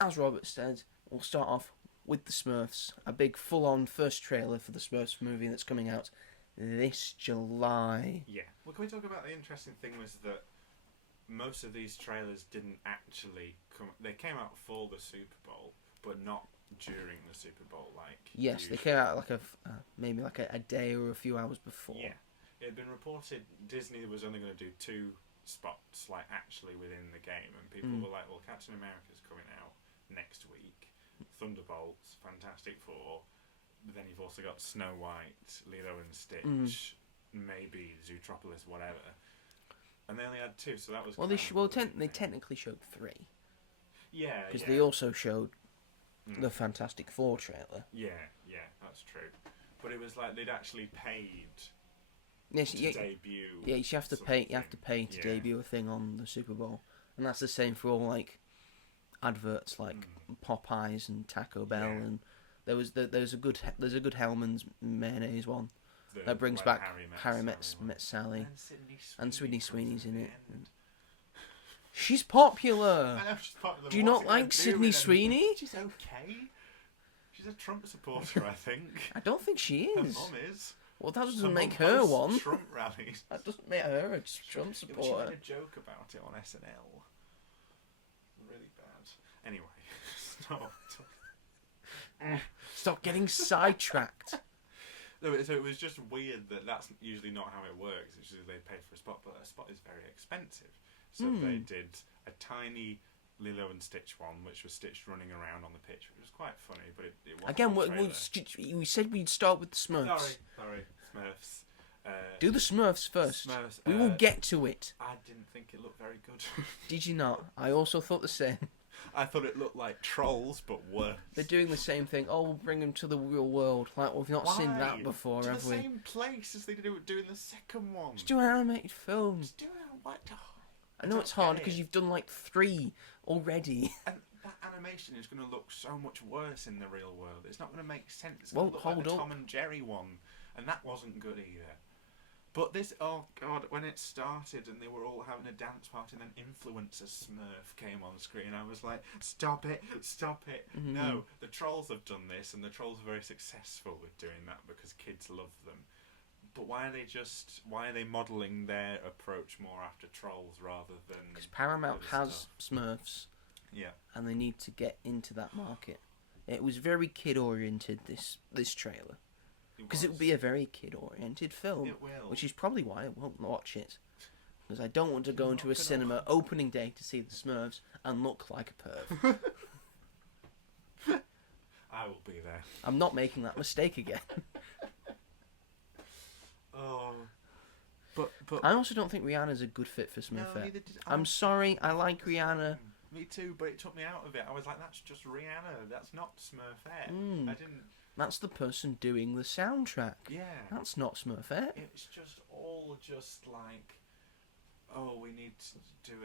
As Robert said, we'll start off with the Smurfs. A big full-on first trailer for the Smurfs movie that's coming out this July. Yeah. Well, can we talk about the interesting thing was that most of these trailers didn't actually come. They came out for the Super Bowl, but not during the Super Bowl. Yes, usually. they came out like maybe like a day or a few hours before. Yeah. It had been reported Disney was only going to do 2 spots, like actually within the game, and people were like, "Well, Captain America's coming out next week, Thunderbolts, Fantastic Four, but then you've also got Snow White, Lilo and Stitch, maybe Zootropolis, whatever." And they only had 2, so that was they technically showed 3 yeah, because they also showed the Fantastic Four trailer. Yeah, that's true. But it was like they'd actually paid Yes, to debut. Yeah, you have to pay. You have to something. pay to debut a thing on the Super Bowl, and that's the same for all like adverts like Popeyes and Taco Bell, and there's a good Hellman's mayonnaise one that brings back Harry Met Sally, and Sydney Sweeney's in it. She's popular. I know she's popular. Do you not like Sydney Sweeney? She's okay. She's a Trump supporter, I think. I don't think she Her is. mom is. Well, that doesn't Her make mum her hosts one. Trump rallies. That doesn't make her a Trump Yeah, but she supporter. made a joke about it on SNL. Really bad. Anyway, stop. Stop getting sidetracked. No, so it was just weird that that's usually not how it works. It's usually they pay for a spot, but a spot is very expensive. So they did a tiny Lilo and Stitch one, which was Stitch running around on the pitch, which was quite funny, but it wasn't Again, a trailer. we said we'd start with the Smurfs. Sorry, Smurfs. Do the Smurfs first. Smurfs, We will get to it. I didn't think it looked very good. Did you not? I also thought the same. I thought it looked like Trolls, but worse. They're doing the same thing. Oh, we'll bring them to the real world. Like, we've not seen that before, have we? The same place as they did doing the second one. Just do an animated film. Just do it. What? I know it's hard because you've done like 3 already. And that animation is going to look so much worse in the real world. It's not going to make sense. It's Well, going to look hold like the up. Tom and Jerry one, and that wasn't good either. But this, oh god, when it started and they were all having a dance party, and then Influencer Smurf came on screen, I was like, stop it. No, the Trolls have done this, and the Trolls are very successful with doing that because kids love them. But why are they modelling their approach more after Trolls rather than... Because Paramount other has stuff? Smurfs, Yeah. and they need to get into that market. It was very kid-oriented, this trailer. Because it will be a very kid-oriented film. It will. Which is probably why I won't watch it. Because I don't want to go into a cinema opening day to see the Smurfs and look like a perv. I will be there. I'm not making that mistake again. Oh. But I also don't think Rihanna's a good fit for Smurfette. neither did I'm sorry, I like Rihanna. Me too, but it took me out of it. I was like, that's just Rihanna. That's not Smurfette. I didn't... That's the person doing the soundtrack. Yeah. That's not Smurfette. It's just all just like, oh, we need to do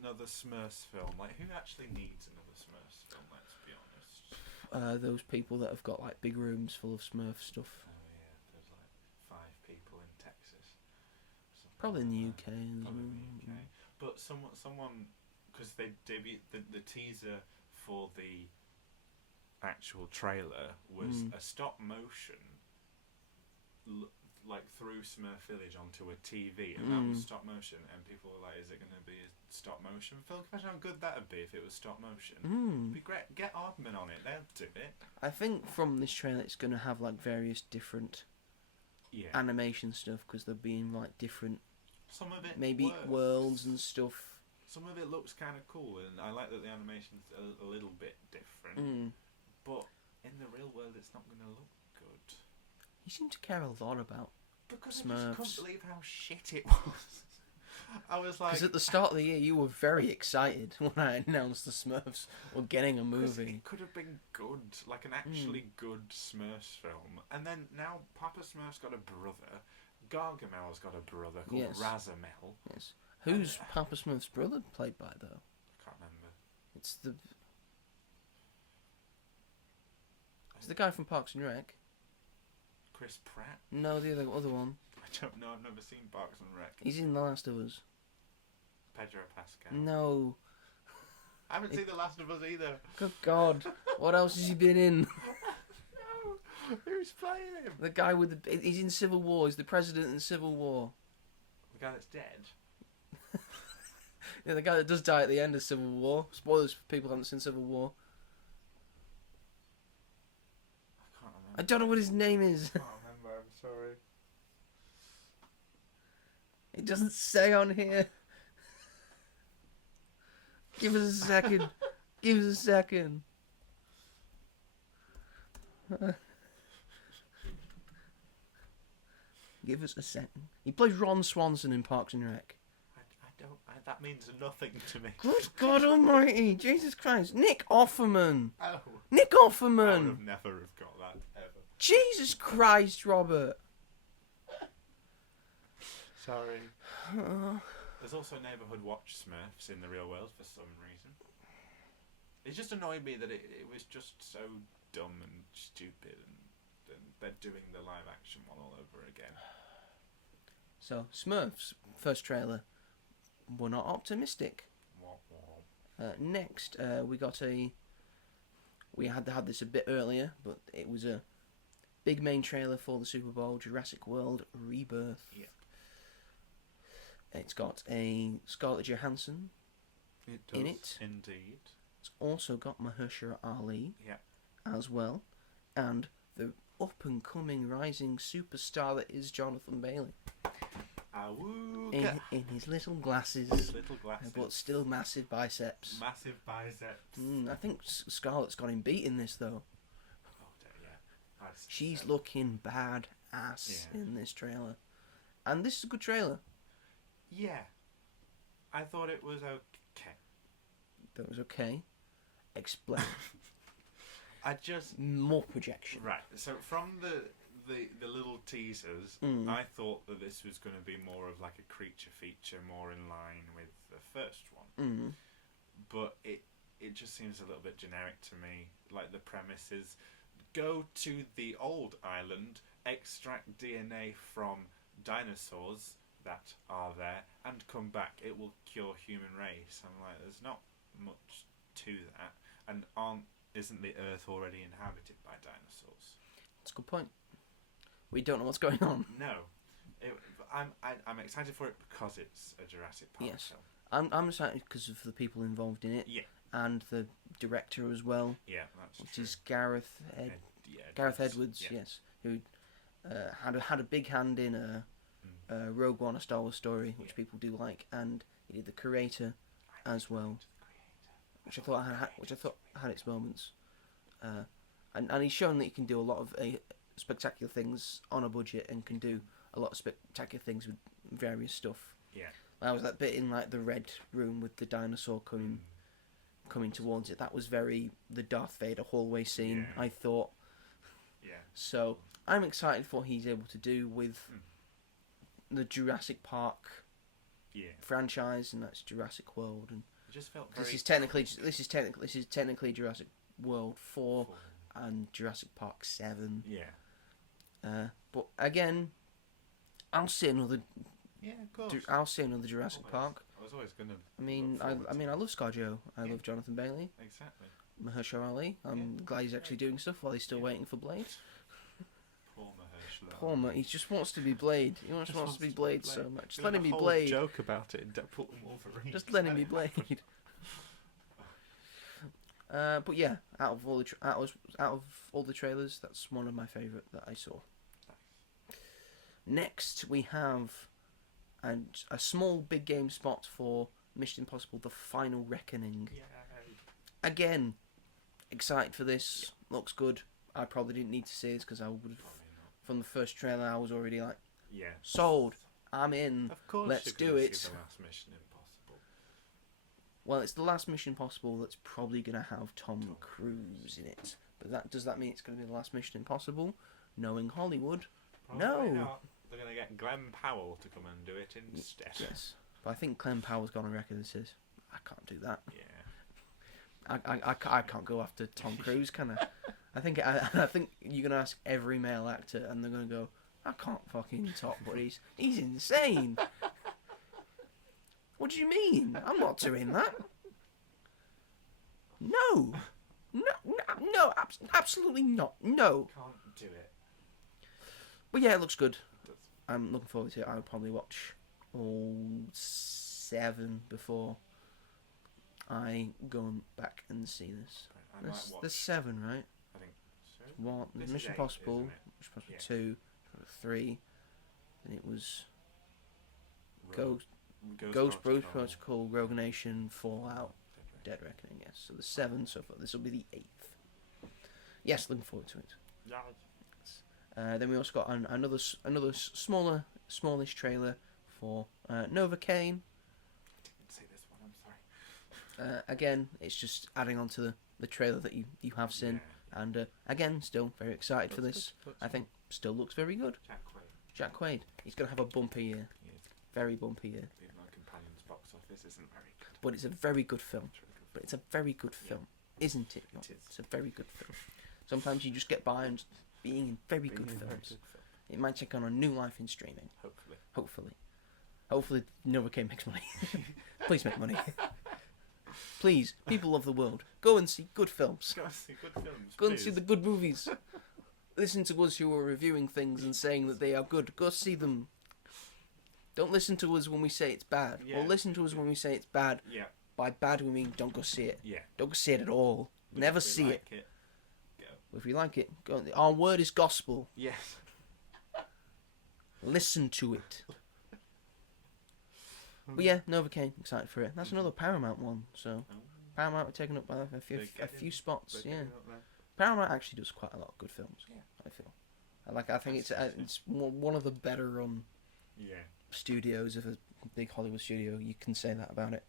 another Smurfs film. Like, who actually needs another Smurfs film, let's be honest? Those people that have got like big rooms full of Smurf stuff. Oh yeah, there's like 5 people in Texas. Probably in the UK. Probably in the UK. But someone, because they debuted the teaser for the actual trailer was a stop motion, like through Smurf Village onto a TV, and that was stop motion. And people were like, "Is it going to be a stop motion film? Imagine how good that would be if it was stop motion. It'd be great. Get Aardman on it; they'll do it." I think from this trailer, it's going to have like various different animation stuff because they're being like different. Some of it maybe works. worlds and stuff. Some of it looks kind of cool, and I like that the animation's a little bit different. But in the real world, it's not going to look good. You seem to care a lot about because Smurfs. I just couldn't believe how shit it was. I was like... Because at the start of the year, you were very excited when I announced the Smurfs were getting a movie. It could have been good, like an actually good Smurfs film. And then now Papa Smurf's got a brother. Gargamel's got a brother called Razamel. Yes. Who's Papa Smurf's brother played by, though? I can't remember. It's the guy from Parks and Rec. Chris Pratt? No, the other one. I don't know. I've never seen Parks and Rec. He's in The Last of Us. Pedro Pascal. No. I haven't seen The Last of Us either. Good God. What else has he been in? No. Who's playing him? The guy with the... He's in Civil War. He's the president in Civil War. The guy that's dead? Yeah, the guy that does die at the end of Civil War. Spoilers for people who haven't seen Civil War. I can't remember. I don't know what his name is. I can't remember. I'm sorry. It doesn't say on here. Give us a second. Give us a second. Give us a second. He plays Ron Swanson in Parks and Rec. That means nothing to me. Good God Almighty! Jesus Christ! Nick Offerman. Oh. Nick I would Offerman. have never have got that ever. Jesus Christ, Robert. Sorry. There's also Neighbourhood Watch Smurfs in the real world for some reason. It just annoyed me that it was just so dumb and stupid, and they're doing the live action one all over again. So Smurfs first trailer. We're not optimistic. Next, we had this a bit earlier, but it was a big main trailer for the Super Bowl, Jurassic World Rebirth. Yeah. It's got a Scarlett Johansson in it. Indeed. It's also got Mahershala Ali Yeah. as well, and the up-and-coming rising superstar that is Jonathan Bailey. In his little glasses, but still massive biceps. Massive biceps. I think Scarlett's got him beat in this though. Oh dear, yeah. She's looking badass in this trailer, and this is a good trailer. Yeah, I thought it was okay. That was okay. Explain. More projection. Right. So from the little teasers, I thought that this was going to be more of like a creature feature, more in line with the first one. But it just seems a little bit generic to me. Like the premise is, go to the old island, extract DNA from dinosaurs that are there, and come back. It will cure human race. I'm like, there's not much to that. And isn't the Earth already inhabited by dinosaurs? That's a good point. We don't know what's going on. No, I'm excited for it because it's a Jurassic Park film. I'm excited because of the people involved in it. Yeah. And the director as well. Yeah, that's which true. is Gareth Edwards. Yes, who had a big hand in Rogue One, a Star Wars story, which people do like, and he did The Creator as well, which I thought had its moments. And he's shown that he can do a lot of spectacular things on a budget and can do a lot of spectacular things with various stuff. Yeah. That was that bit in like the red room with the dinosaur coming towards it. That was very the Darth Vader hallway scene, I thought. Yeah. So I'm excited for what he's able to do with the Jurassic Park franchise, and that's Jurassic World. And it just felt this is technically Jurassic World 4 and Jurassic Park 7. Yeah. But again, I'll see another. Yeah, of course. I'll see another Jurassic Park. I was always gonna. I love ScarJo. I love Jonathan Bailey. Exactly. Mahershala Ali. I'm glad he's actually doing stuff while he's still waiting for Blade. Poor Mahershala. Poor he just wants to be Blade. He just wants to be Blade so much. Just let him be There's a Blade. whole joke about it in Deadpool and Wolverine. Just let him be Blade. But yeah, out of all the trailers, that's one of my favourite that I saw. Next, we have a small big game spot for Mission Impossible: The Final Reckoning. Yay. Again, excited for this. Looks good. I probably didn't need to see this because I would have, from the first trailer, I was already like, sold. I'm in. Of course, let's do it. The last Mission Impossible. Well, it's the last Mission Impossible that's probably going to have Tom Cruise in it. But does that mean it's going to be the last Mission Impossible? Knowing Hollywood, probably not. They're going to get Glenn Powell to come and do it instead. Yes, but I think Glenn Powell's gone on record and says, I can't do that. Yeah. I can't go after Tom Cruise, can I? I think you're gonna ask every male actor, and they're gonna go, I can't fucking top what he's insane. What do you mean? I'm not doing that. No, absolutely not. No. Can't do it. But yeah, it looks good. I'm looking forward to it. I'll probably watch all 7 before I go back and see this. There's 7, right? I think so. What? This Mission is 8, Impossible, isn't it? Mission Impossible Yeah. 2, 3, and it was Rogue- Ghost Protocol, Rogue Nation, Fallout, Dead Reckoning, yes. So there's 7 so far. This will be the 8th. Yes, looking forward to it. Yeah. Then we also got another smallish trailer for Novocaine. I didn't see this one. I'm sorry. Again, it's just adding on to the trailer that you have seen, and again, still very excited for this. I think still looks very good. Jack Quaid. He's gonna have a bumpy year. Yes. Very bumpy year. Even my companion's box office isn't very good. But it's a very good film. It's really good. But it's a very good film, isn't it? It is. It's a very good film. Sometimes you just get by and just being in very good films. It might take on a new life in streaming. Hopefully, Novocaine makes money. Please make money. Please, people of the world, go and see good films. Go and see good films. Go and see the good movies. Listen to us who are reviewing things and saying that they are good. Go see them. Don't listen to us when we say it's bad. Yeah. Or listen to us when we say it's bad. Yeah. By bad we mean don't go see it. Yeah. Don't go see it at all. But Never if we see like it. Go. If you like it, go. Our word is gospel. Yes. Listen to it. But yeah, Novocaine, excited for it. That's another Paramount one. So Paramount are taken up by a few spots. Yeah. Paramount actually does quite a lot of good films. Yeah. I feel. I think it's one of the better run Yeah. studios of a big Hollywood studio. You can say that about it.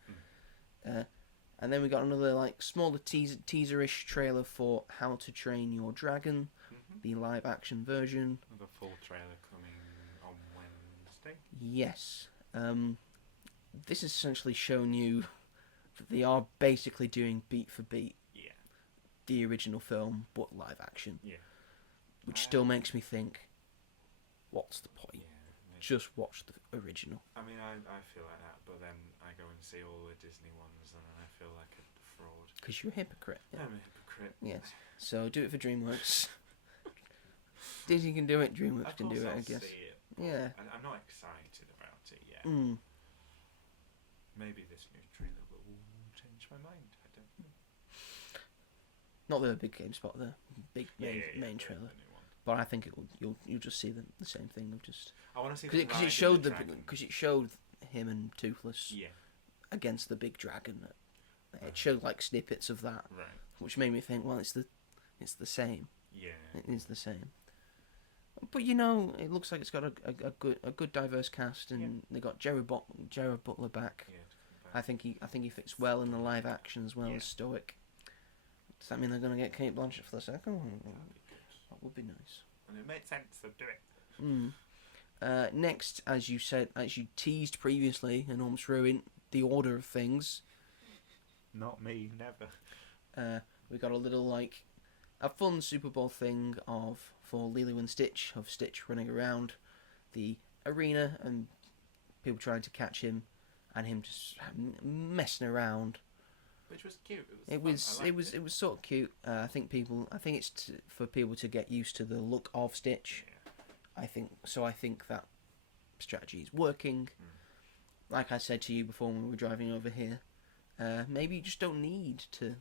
And then we got another like smaller teaser-ish trailer for How to Train Your Dragon, the live action version. The full trailer coming on Wednesday. Yes. This has essentially shown you that they are basically doing beat for beat Yeah. the original film, but live action. Yeah. Which still makes me think, what's the point? Yeah. Just watch the original. I mean, I feel like that, but then I go and see all the Disney ones, and I feel like a fraud. Because you're a hypocrite. Yeah. I'm a hypocrite. Yes. So do it for DreamWorks. Disney can do it, DreamWorks can do it, I guess. See it, Yeah. I'm not excited about it yet. Maybe this new trailer will change my mind. I don't know. Not the big GameSpot, the big main the trailer. new one. But I think you'll just see the same thing of just I want to see because it showed him and Toothless Yeah. against the big dragon. It showed like snippets of that, Right. which made me think, well, it's the same. Yeah. It is the same. But you know, it looks like it's got a good diverse cast, and they got Jared Butler back. Yeah. I think he fits well in the live action as well as Stoic. Does that mean they're going to get Kate Blanchett for the second one? That would be nice. And it makes sense to do it. Next, as you teased previously and almost ruined the order of things. Not me, never. We got a little a fun Super Bowl thing for Lilo and Stitch, of Stitch running around the arena and people trying to catch him, and him just messing around. Which was cute. It was sort of cute. I think it's for people to get used to the look of Stitch. Yeah. I think that strategy is working. Like I said to you before when we were driving over here, maybe you just don't need to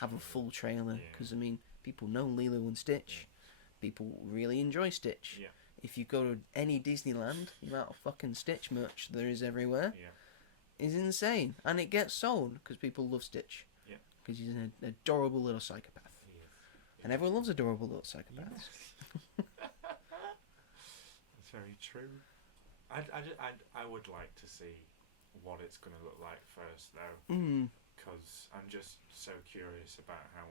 have a full trailer, because I mean, people know Lilo and Stitch. People really enjoy Stitch. Yeah. If you go to any Disneyland, the amount of fucking Stitch merch there is everywhere is insane, and it gets sold because people love Stitch. Yeah. Because he's an adorable little psychopath, and everyone loves adorable little psychopaths. That's very true. I would like to see what it's going to look like first, though, because I'm just so curious about how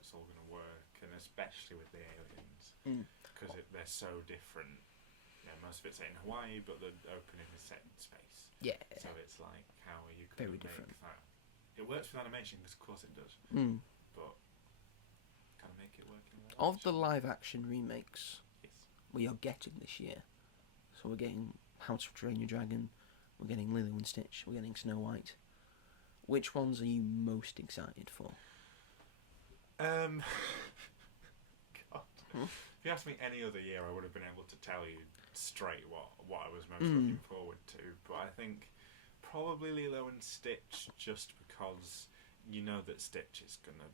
it's all going to work, and especially with the aliens, because they're so different. You know, most of it's set in Hawaii, but the opening is set in space. Yeah. So it's like, how are you Very going to different. make that it works with animation because of course it does. But can I make it work in live Of the action? live action remakes Yes. we are getting this year, so we're getting How to Train Your Dragon, we're getting Lilo and Stitch, we're getting Snow White. Which ones are you most excited for? God. If you asked me any other year, I would have been able to tell you straight what I was most looking forward to. But I think probably Lilo and Stitch, just because you know that Stitch is gonna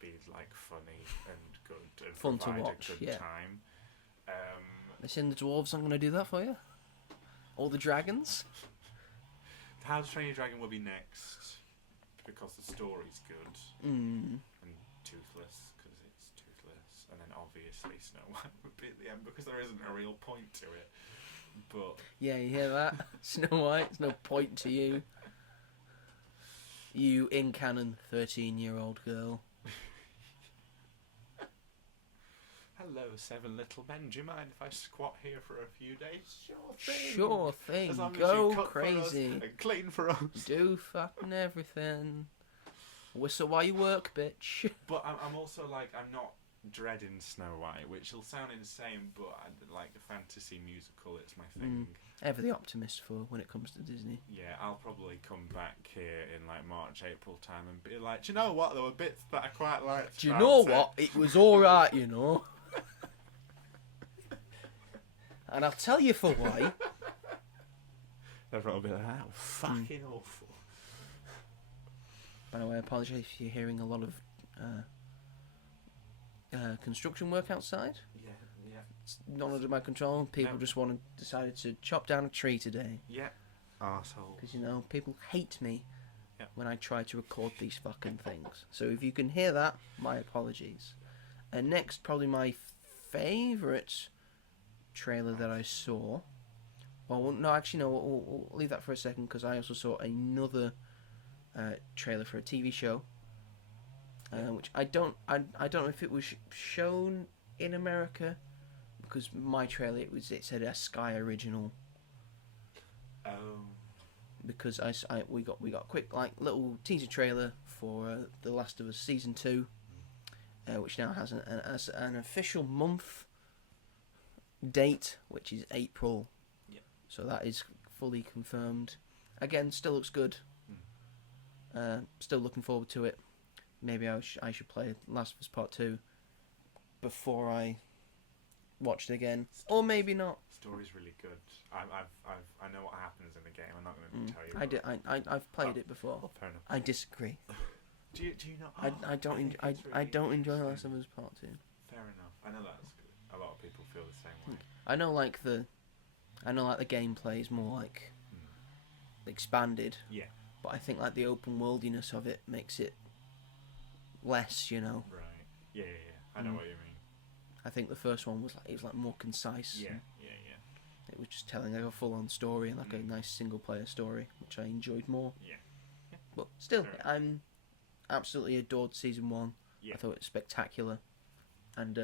be like funny and good and Fun to provide watch, a good yeah. time. They saying the dwarves aren't going to do that for you? Or the dragons? How to Train Your Dragon will be next because the story's good Mm. and Toothless because it's toothless, and then obviously Snow White would be at the end because there isn't a real point to it. But Yeah, you hear that? Snow White, there's no point to you. You, in canon, 13-year-old girl. hello, 7 little men. Do you mind if I squat here for a few days? Sure thing. Sure thing, As long as go you cook for us crazy. and clean for us. Do fucking everything. Whistle while you work, bitch. But I'm also like, I'm not dreading Snow White, which will sound insane, but I like the fantasy musical. It's my thing. Ever the optimist for when it comes to Disney. Yeah, I'll probably come back here in like March, April time and be like, do you know what? There were bits that I quite liked. Do you know about what? It was alright, you know. And I'll tell you for why. Everyone will be like, that was fucking awful. By the way, I apologise if you're hearing a lot of construction work outside. Yeah. It's not under my control. People just decided to chop down a tree today. Yeah. Arsehole. Because, you know, people hate me Yep. when I try to record these fucking things. So if you can hear that, my apologies. And next, probably my favourite trailer that I saw. Well, no, actually, no. We'll leave that for a second because I also saw another trailer for a TV show, which I don't know if it was shown in America because my trailer it said a Sky original. Because we got a quick like little teaser trailer for The Last of Us season 2, which now has an official month date, which is April. Yep. So that is fully confirmed. Again, still looks good. Still looking forward to it. Maybe I should play Last of Us Part 2 before I watch it again, or maybe not. Story's really good. I know what happens in the game. I'm not going to tell you. I've played it before. Fair enough. I disagree. Do you not? I don't enjoy Last of Us Part 2. Fair enough. I know that's good. A lot of people feel the same way. I know like the gameplay is more like expanded. Yeah. But I think like the open worldiness of it makes it less, you know. Right. Yeah. I know what you mean. I think the first one was like more concise. Yeah. It was just telling like a full on story and like a nice single player story, which I enjoyed more. Yeah. But still, Fair I'm absolutely adored season 1. Yeah. I thought it was spectacular, and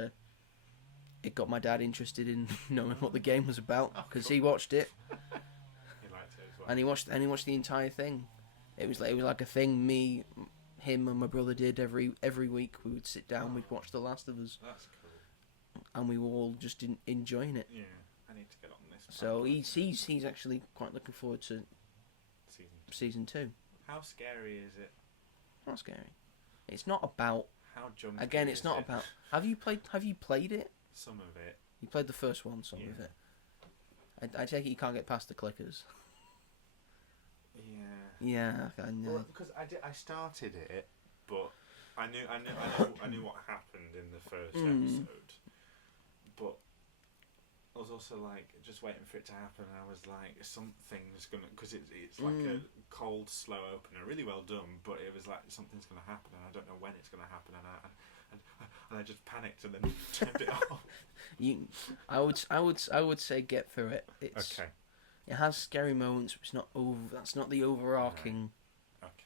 it got my dad interested in knowing what the game was about because he watched it. He liked it as well. And he watched the entire thing. It was like a thing me, him, and my brother did every week. We would sit down, we'd watch The Last of Us, That's cool. and we were all just enjoying it. Yeah. I need to get on this. So he's actually quite looking forward to season 2. How scary is it? Not scary. It's not about. How jumpy Again, is it's not it? about. Have you played it? Some of it. You played the first one, some of it. I take it you can't get past the clickers. Yeah. Yeah, I know. Well, because I started it, but I knew what happened in the first episode, but I was also like just waiting for it to happen. And I was like, something's gonna, because it's like a cold, slow opener, really well done, but it was like something's gonna happen, and I don't know when it's gonna happen, and I just panicked and then turned it off. I would say get through it. It's Okay. It has scary moments, but it's not over. That's not the overarching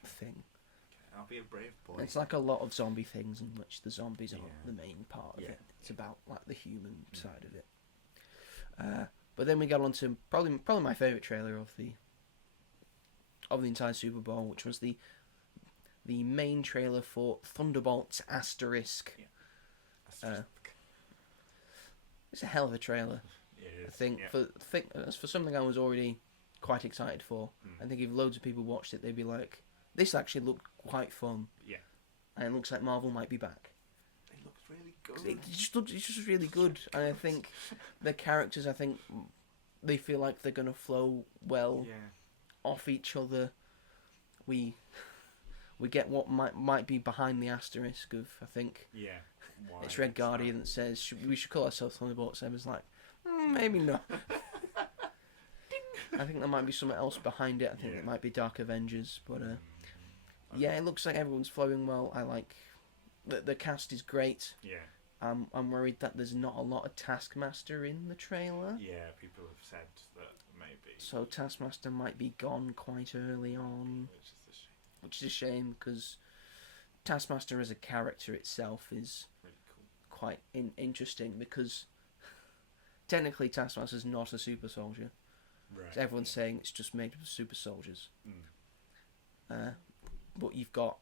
thing. Okay, I'll be a brave boy. It's like a lot of zombie things in which the zombies are the main part of Yeah. it. It's about like the human side of it. But then we got on to probably my favourite trailer of the entire Super Bowl, which was the the main trailer for Thunderbolts Asterisk. It's a hell of a trailer. It is. I think for something I was already quite excited for. I think if loads of people watched it, they'd be like, "This actually looked quite fun." Yeah. And it looks like Marvel might be back. It looks really good. It's just really good, and I think the characters, they feel like they're gonna flow well off each other. We get what might be behind the asterisk of, I think. Yeah. Why It's Red Guardian that says we should call ourselves Thunderbolts. I was like, maybe not. I think there might be something else behind it. I think it might be Dark Avengers, but yeah, it looks like everyone's flowing well. I like the cast is great. Yeah. I'm worried that there's not a lot of Taskmaster in the trailer. Yeah, people have said that maybe. So Taskmaster might be gone quite early on, which is a shame because Taskmaster as a character itself is really cool. quite interesting because technically Taskmaster's not a super soldier. Right. So everyone's saying it's just made of super soldiers. Mm. But you've got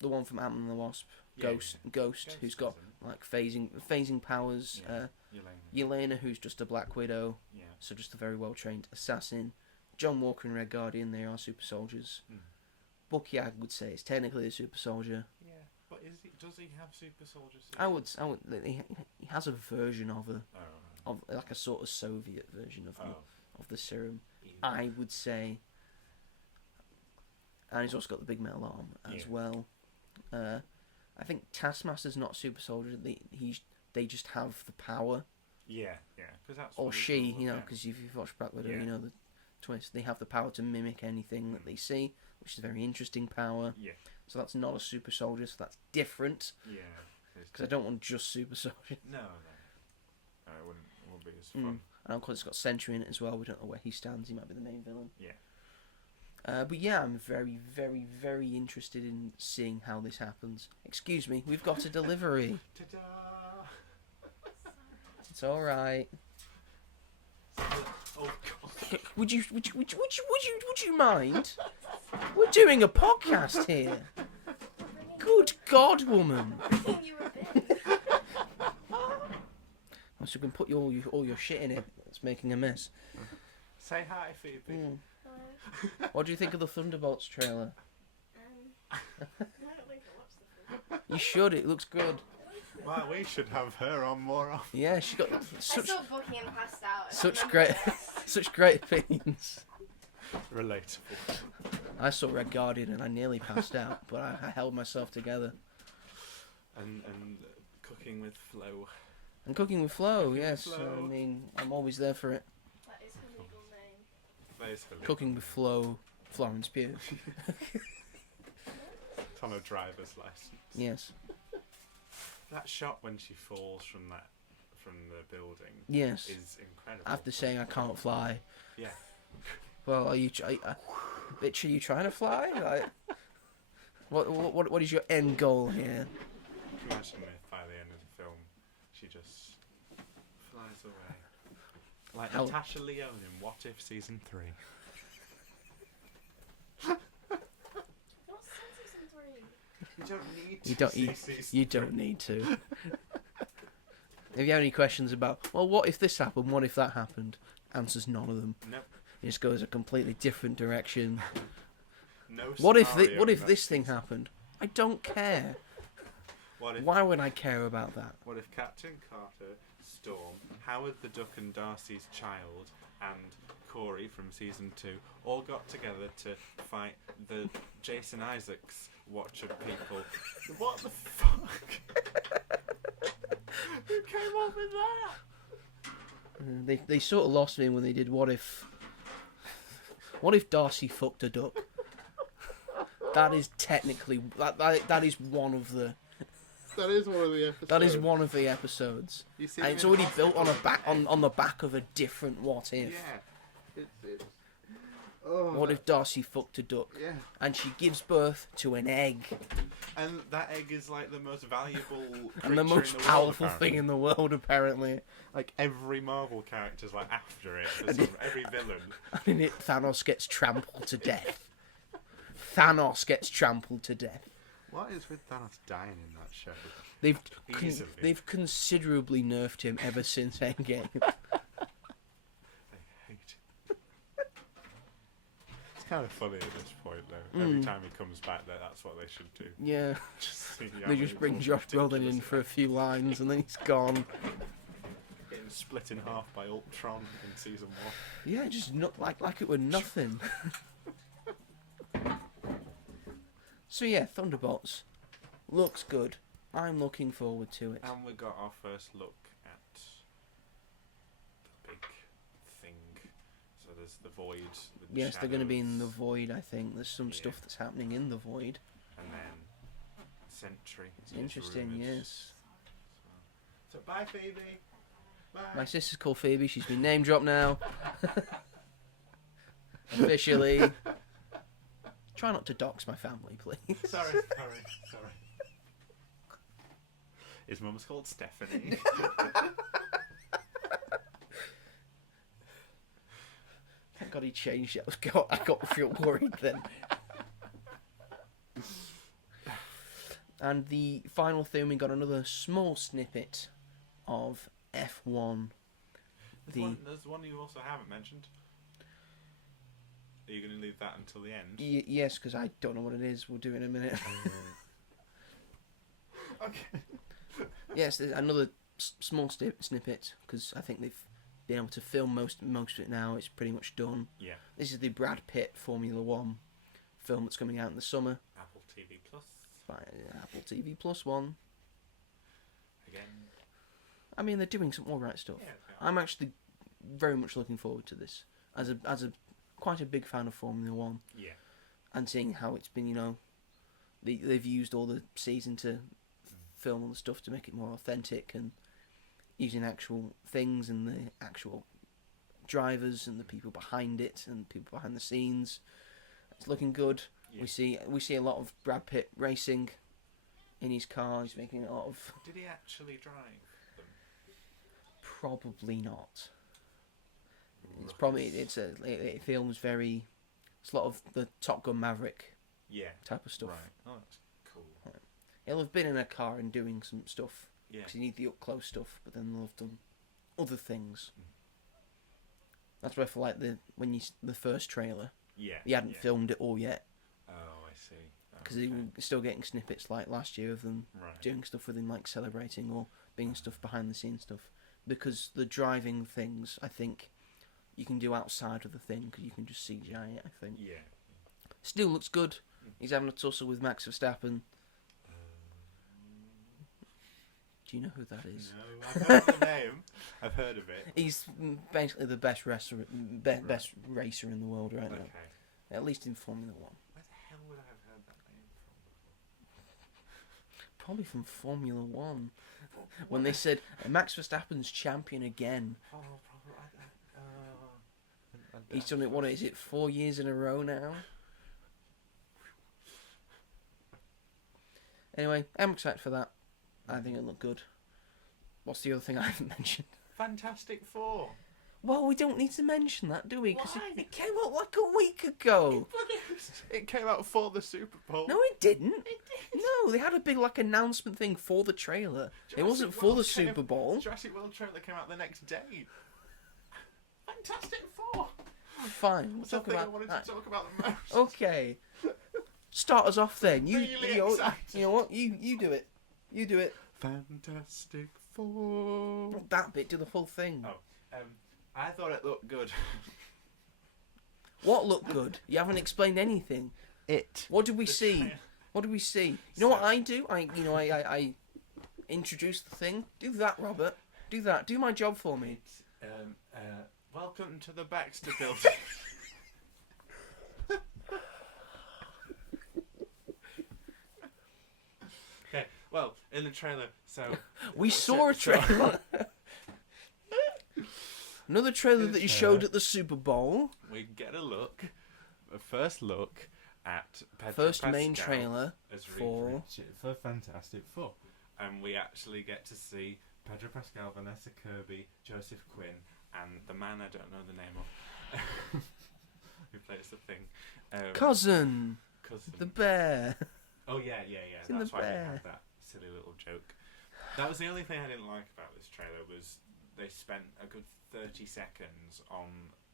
the one from Ant-Man and the Wasp, Ghost, who's got like phasing powers. Yelena, who's just a Black Widow, so just a very well trained assassin. John Walker and Red Guardian, they are super soldiers. Mm. Bucky, I would say, is technically a super soldier. Yeah, but does he have super soldier suits? I would. He has a version of Oh. of like a sort of Soviet version of the serum. Even. I would say. And he's also got the big metal arm as well. I think Taskmaster's not super soldier. They just have the power. Yeah. Cause that's Or what she, it's all you know, about. because if you've watched Black Widow, Yeah. you know the twist. They have the power to mimic anything that they see, which is a very interesting power. Yeah. So that's not a super soldier. So that's different. Yeah. Because I don't want just super soldier. No. It wouldn't be as fun. And of course, it's got Sentry in it as well. We don't know where he stands. He might be the main villain. Yeah. But yeah, I'm very, very, very interested in seeing how this happens. Excuse me, we've got a delivery. Ta-da! It's all right. Oh God! Would you mind? We're doing a podcast here. Good God, woman! So you can put all your shit in it. It's making a mess. Say hi, Phoebe. Hello. What do you think of the Thunderbolts trailer? I don't think I watched the film. You should. It looks good. Wow, we should have her on more often. Yeah, she got I such saw Bucky and passed out. such great such great opinions. Relatable. I saw Red Guardian and I nearly passed out, but I held myself together. And cooking with Flo. And Cooking with Flo, yes. Flo. I mean, I'm always there for it. That is her legal name. That is Philip. Cooking with Flo, Florence Pugh. It's on a driver's license. Yes. That shot when she falls from the building. Yes. Is incredible. After saying I can't fly. Yeah. Well, bitch, are you trying to fly? Like, what is your end goal here? Imagine if by the end of the film she just flies away. Like How- Natasha Lyonne in What If Season 3. Not season 3. You don't need to You don't. see season You don't need to. If you have any questions about, well, what if this happened? What if that happened? Answers none of them. Nope. It just goes a completely different direction. No. What if scenario what in if that this thing season. happened? I don't care. What if Why would I care about that? What if Captain Carter, Storm, Howard the Duck and Darcy's child, and Corey from Season 2 all got together to fight the Jason Isaacs Watcher people? What the fuck? Who came up with that? They sort of lost me when they did what if Darcy fucked a duck. That is technically that is one of the That is one of the episodes. that is one of the episodes. You see And them it's in already built on hospital. on the back of a different what if. Yeah. It's oh, What if Darcy fucked a duck Yeah. and she gives birth to an egg And that egg is like the most valuable and the creature most in the powerful world, thing in the world apparently? Like every Marvel character's like after it. Every villain. And in it Thanos gets trampled to death. Thanos gets trampled to death. What is with Thanos dying in that show? They've they've considerably nerfed him ever since Endgame. I hate him. It's kind of funny at this point, though. Every time he comes back, that's what they should do. Yeah. Just see They just bring Josh Brolin in for a few lines and then he's gone. Getting split in half by Ultron in season 1. Yeah, just not like it were nothing. So yeah, Thunderbolts looks good. I'm looking forward to it. And we got our first look at the big thing. So there's the Void. Yes, they're going to be in the shadows, Void. I think there's some stuff that's happening in the Void. And then Sentry. It's interesting, rumoured yes. as well. So bye, Phoebe. Bye. My sister's called Phoebe. She's been name dropped now. Officially. Try not to dox my family, please. Sorry. His mum's called Stephanie. Thank God he changed it. I got real worried then. And the final thing, we got another small snippet of F1. There's one you also haven't mentioned. Are you going to leave that until the end? Yes, because I don't know what it is. We'll do it in a minute. Okay. Yes, there's another small snippet, because I think they've been able to film most of it now. It's pretty much done. Yeah. This is the Brad Pitt Formula 1 film that's coming out in the summer. Apple TV Plus. By Apple TV Plus 1. Again. I mean, they're doing some alright stuff. Yeah, they are. I'm actually very much looking forward to this. As a quite a big fan of Formula 1. Yeah. And seeing how it's been, they've used all the season to film all the stuff to make it more authentic, and using actual things and the actual drivers and the people behind it and people behind the scenes. It's looking good. Yeah. We see a lot of Brad Pitt racing in his car. He's making a lot of... Did he actually drive them? Probably not. It's probably it feels very... It's a lot of the Top Gun Maverick type of stuff. Right. Oh, that's cool. He'll have been in a car and doing some stuff. Yeah. Because you need the up close stuff, but then they'll have done other things. That's why I feel like the first trailer, Yeah. he hadn't filmed it all yet, Oh, I see. because he was still getting snippets like last year of them Right. doing stuff with him, like celebrating or being stuff behind the scenes stuff. Because the driving things, I think, you can do outside of the thing, because you can just CGI it, I think. Yeah. Still looks good. He's having a tussle with Max Verstappen. Do you know who that is? No, I've heard the name. I've heard of it. He's basically the best racer in the world right now. Okay. At least in Formula 1. Where the hell would I have heard that name from? Probably from Formula 1. When they said, Max Verstappen's champion again. Oh, probably. He's done it, what is it, 4 years in a row now? Anyway, I'm excited for that. I think it'll look good. What's the other thing I haven't mentioned? Fantastic Four. Well, we don't need to mention that, do we? Because Why? it came out like a week ago. It came out for the Super Bowl. No, it didn't. No, they had a big announcement thing for the trailer. It wasn't for the Super Bowl. Jurassic World trailer came out the next day. Fantastic Four. Fine, we'll That's the talk thing I about wanted that. to talk about the most. Okay. Start us off then. You Really know excited. what? You do it. You do it. Fantastic Four. Not that bit. Do the whole thing. Oh, I thought it looked good. What looked good? You haven't explained anything. It. What did we The see? trailer. What did we see? You know what I do? I introduce the thing. Do that, Robert. Do that. Do my job for me. Welcome to the Baxter Building. Okay, well, in the trailer, so... We saw a trailer. Another trailer In the that you trailer. showed at the Super Bowl. We get a first look at Pedro First main Pascal trailer as for... Richard for Fantastic Four. And we actually get to see Pedro Pascal, Vanessa Kirby, Joseph Quinn, and the man I don't know the name of, who plays the thing. Cousin. Cousin. The bear. Oh yeah. It's in That's the why they bear. had that silly little joke. That was the only thing I didn't like about this trailer was they spent a good 30 seconds on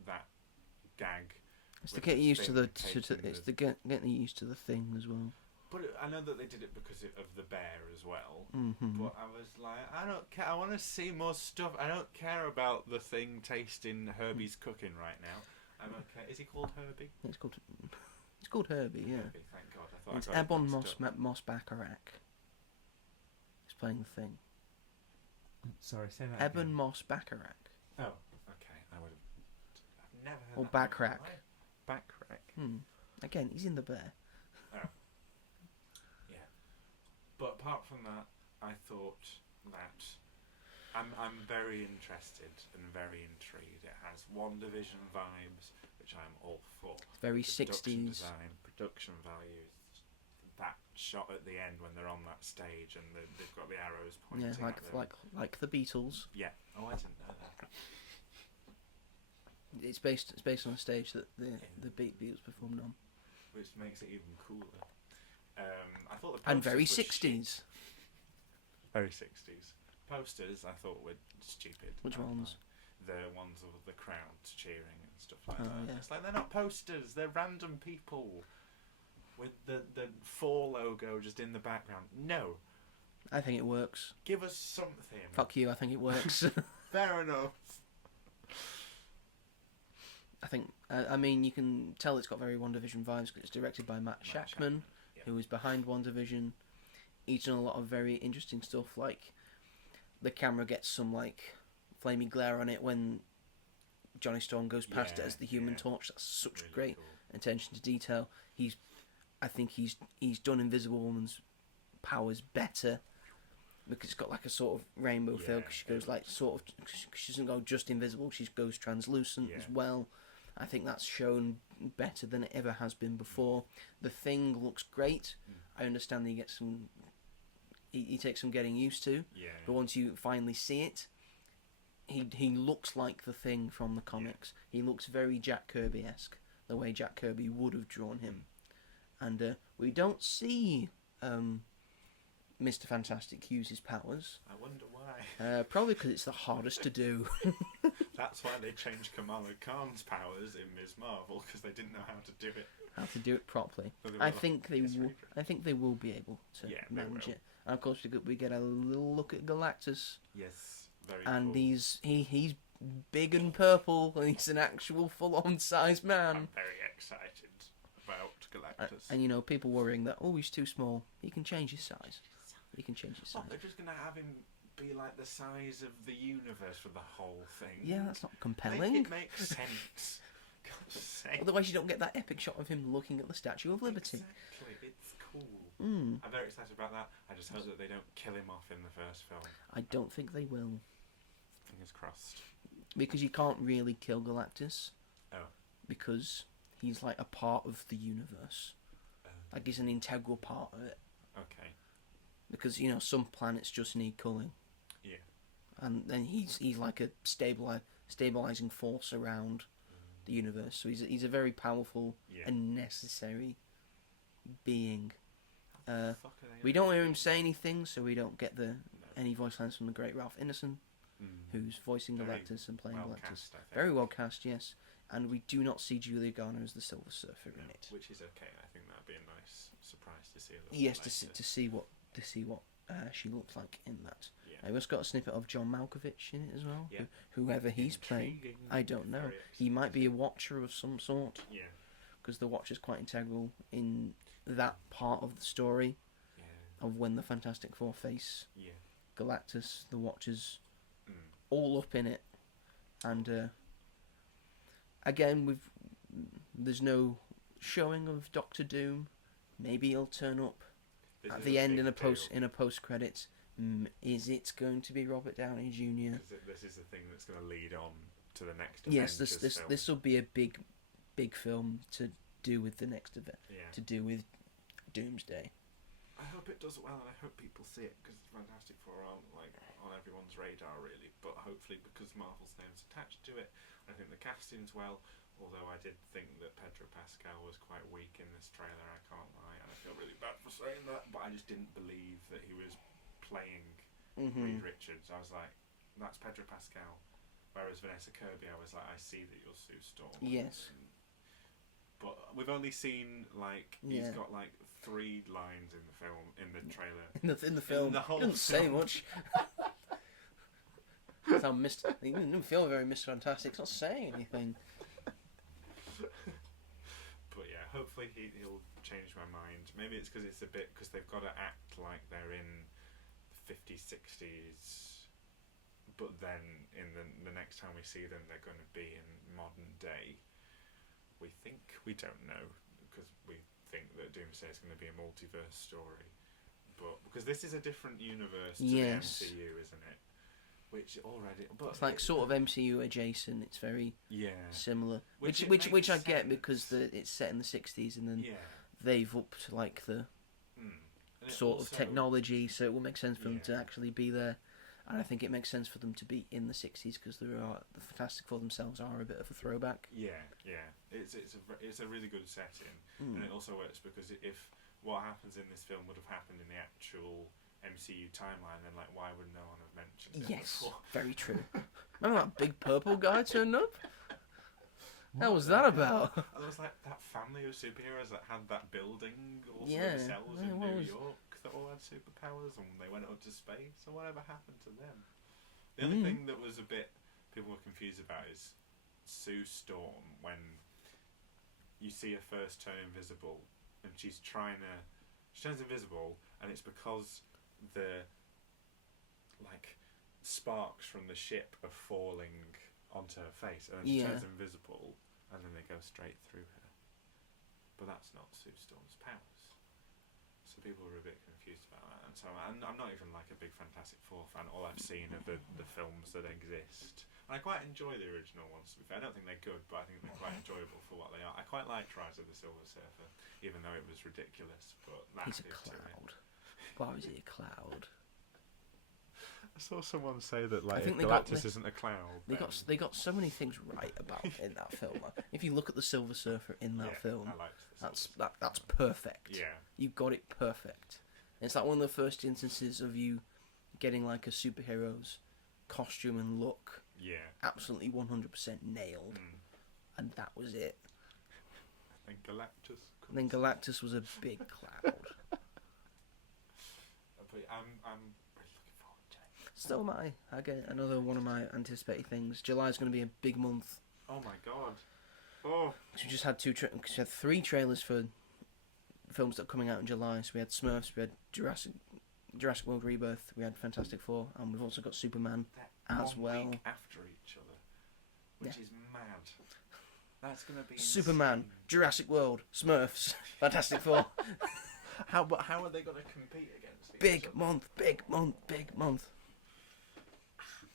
that gag. It's to with get the used to thing the. taking It's to getting used to the thing as well. But I know that they did it because of the bear as well. Mm-hmm. But I was like, I don't care. I want to see more stuff. I don't care about the thing tasting Herbie's cooking right now. I'm okay. Is he called Herbie? It's called Herbie. Yeah. Herbie, thank God. I thought It's I got it Ebon mixed up. Moss Bacharach. He's playing the thing. Sorry, say that Ebon again. Moss Bacharach. Oh, okay. I've never heard Or that Backrack. name in my life. Backrack. Again, he's in the bear. Yeah. But apart from that, I thought that I'm very interested and very intrigued. It has WandaVision vibes, which I'm all for. It's very Production 60s. design, production values. That shot at the end when they're on that stage and they've got the arrows pointing. Yeah, at them. like the Beatles. Yeah. Oh, I didn't know that. It's based on a stage that the Beatles performed on. Which makes it even cooler. I thought the posters And very were shit. 60s. Very 60s. Posters I thought were stupid. Which ones? The ones of the crowds cheering and stuff like Oh, that. yeah. It's like they're not posters, they're random people with the 4 logo just in the background. No. I think it works. Give us something. Fuck you, I think it works. Fair enough. I think, I mean, you can tell it's got very WandaVision vibes because it's directed by Matt Shackman, yeah. who is behind WandaVision. He's done a lot of very interesting stuff, like the camera gets some, like, flamey glare on it when Johnny Storm goes past it as the Human Torch. That's such Really great cool. attention to detail. I think he's done Invisible Woman's powers better because it's got like a sort of rainbow feel. Yeah, Cause she goes like sort of, she doesn't go just invisible. She goes translucent as well. I think that's shown better than it ever has been before. The Thing looks great. I understand that he gets some. He takes some getting used to. Yeah. But once you finally see it, he looks like the Thing from the comics. He looks very Jack Kirby-esque, the way Jack Kirby would have drawn him. And we don't see Mr. Fantastic use his powers. I wonder why. Probably because it's the hardest to do. That's why they changed Kamala Khan's powers in Ms. Marvel, because they didn't know how to do it. How to do it properly. So they were I like, think they "It's will. really I think they will be able to Yeah, they manage will. it. And of course, we get a little look at Galactus, Yes, very and cool. he's big and purple, and he's an actual full-on size man. I'm very excited about Galactus. And you know, people worrying that he's too small. He can change his size. He can change his What, size. they're just going to have him be like the size of the universe for the whole thing? Yeah, that's not Make compelling. it make sense. God's sake. Otherwise, you don't get that epic shot of him looking at the Statue of Liberty. Exactly, it's cool. Mm. I'm very excited about that. I just hope that they don't kill him off in the first film. I don't think they will, Fingers crossed. because you can't really kill Galactus. Oh. Because he's like a part of the universe. Like he's an integral part of it. Okay. Because some planets just need culling, Yeah. and then he's like a stabilizing force around the universe. So he's a very powerful Yeah. and necessary being. Fuck are they We gonna don't hear him do? say anything, so we don't get No. any voice lines from the great Ralph Ineson, who's voicing Very Galactus and playing well Galactus. cast, I think. Very well cast, yes. And we do not see Julia Garner as the Silver Surfer No, in it. which is okay. I think that'd be a nice surprise to see. A little Yes, bit to later. see what she looks like in that. Yeah. I also got a snippet of John Malkovich in it as well. Yeah. Whoever he's playing, Intriguing. I don't know. Very He might be a exciting. Watcher of some sort, Yeah. because the Watcher's quite integral in that part of the story Yeah. of when the Fantastic Four face Yeah. Galactus, the Watchers, Mm. all up in it. And again, there's no showing of Doctor Doom. Maybe he'll turn up This at is the end in a big deal, post credits. Is it going to be Robert Downey Jr.? 'cause this is the thing that's going to lead on to the next. Yes, Avengers film. this will be a big film to do with the next event, Yeah. to do with Doomsday. I hope it does well, and I hope people see it, because Fantastic Four aren't like on everyone's radar really. But hopefully, because Marvel's name's attached to it, I think the casting's well. Although I did think that Pedro Pascal was quite weak in this trailer, I can't lie, and I feel really bad for saying that, but I just didn't believe that he was playing Mm-hmm. Reed Richards. I was like, that's Pedro Pascal. Whereas Vanessa Kirby, I was like, I see that you're Sue Storm. Yes. But we've only seen he's Yeah. got 3 lines in the film, in the trailer. In the film, the whole he doesn't say film. much. He didn't feel very Mr. Fantastic. He's not saying anything. But yeah, hopefully he'll change my mind. Maybe it's because they've got to act like they're in the 50s, 60s. But then in the next time we see them, they're going to be in modern day. We don't know, because we think that Doomsday is going to be a multiverse story. But because this is a different universe to the MCU, isn't it? Which already, but It's like sort of MCU adjacent. It's very similar, which I get because it's set in the 60s, and then they've upped the sort of technology, so it will make sense for them to actually be there. And I think it makes sense for them to be in the 60s because the Fantastic Four themselves are a bit of a throwback. Yeah. It's a really good setting, and it also works because if what happens in this film would have happened in the actual MCU timeline, then why would no one have mentioned it before? Very true. Remember that big purple guy turned up? What was that about? There was that family of superheroes that had that building also Yeah. themselves in New York that all had superpowers, and they went up to space. So whatever happened to them? The only thing that was a bit people were confused about is Sue Storm when you see her first turn invisible, and she turns invisible, and it's because the sparks from the ship are falling onto her face, and then she turns invisible, and then they go straight through her. But that's not Sue Storm's powers. So people were a bit confused about that. And so I'm not even a big Fantastic Four fan. All I've seen are the films that exist. And I quite enjoy the original ones, to be fair. I don't think they're good, but I think they're quite enjoyable for what they are. I quite liked Rise of the Silver Surfer, even though it was ridiculous. But He's a cloud. Why is he a cloud? I saw someone say that I think Galactus isn't a cloud. They got so many things right about in that film. If you look at the Silver Surfer in that film, I liked that's perfect. Yeah. You got it perfect. And it's one of the first instances of you getting a superhero's costume and look. Yeah. Absolutely 100% nailed. And that was it. And Galactus. And then Galactus was a big cloud. But I'm really looking forward to it. So am I. Again, another one of my anticipated things. July's going to be a big month. Oh my god. Oh. Because we just had we had 3 trailers for films that are coming out in July. So we had Smurfs, we had Jurassic World Rebirth, we had Fantastic Four, and we've also got Superman as well. Week after each other, which is mad. That's gonna be Superman, insane. Jurassic World, Smurfs, Fantastic Four. How are they gonna compete against each Big other? month, big month, big month.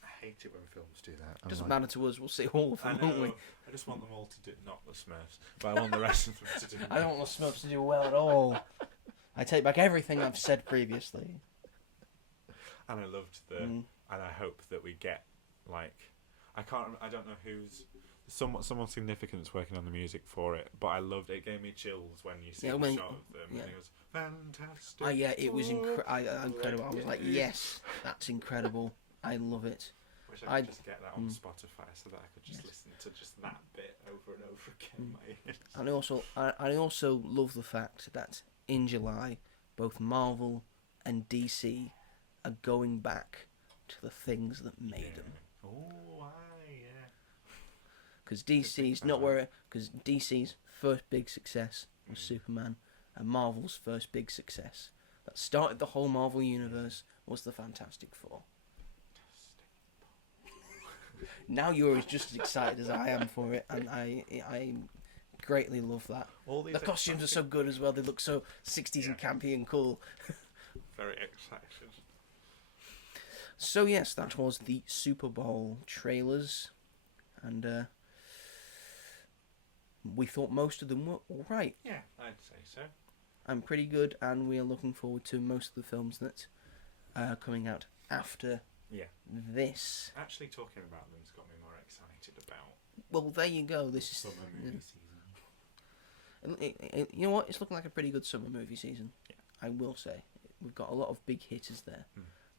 I hate it when films do that. Doesn't matter to us. We'll see all of them, I know. won't we? I just want them all to do, not the Smurfs, but I want the rest of them to do. I don't want the Smurfs to do well at all. I take back everything I've said previously. And I loved and I hope that we get I don't know who's someone significant's working on the music for it, but I loved it. It gave me chills when you see the shot of them, and it was fantastic. It was incredible. I was like, yes, that's incredible. I love it. Wish I could just get that on Spotify so that I could just listen to just that bit over and over again in my ears. And I also love the fact that in July, both Marvel and DC are going back to the things that made them. Oh, yeah. Because DC's first big success was Superman, and Marvel's first big success that started the whole Marvel universe was the Fantastic Four. Now you're just as excited as I am for it, and I greatly love that. The costumes are so good as well. They look so 60s and campy and cool. Very excited. So yes, that was the Super Bowl trailers, and we thought most of them were alright. Yeah, I'd say so. And pretty good, and we are looking forward to most of the films that are coming out after this. Actually, talking about them's got me more excited about. Well, there you go. This is summer movie season. You know what? It's looking like a pretty good summer movie season. Yeah. I will say we've got a lot of big hitters there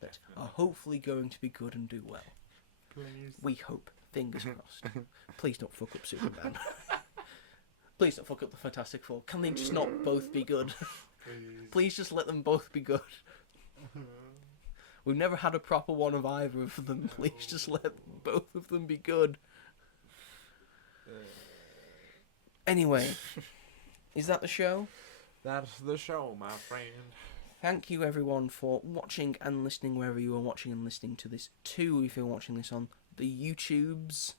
that definitely. are hopefully going to be good and do well. Please. We hope. Fingers crossed. Please don't fuck up Superman. Please don't fuck up the Fantastic Four. Can they just not both be good? Please just let them both be good. We've never had a proper one of either of them. Please just let both of them be good. Anyway, is that the show? That's the show, my friend. Thank you everyone for watching and listening wherever you are watching and listening to this too. If you're watching this on the YouTubes,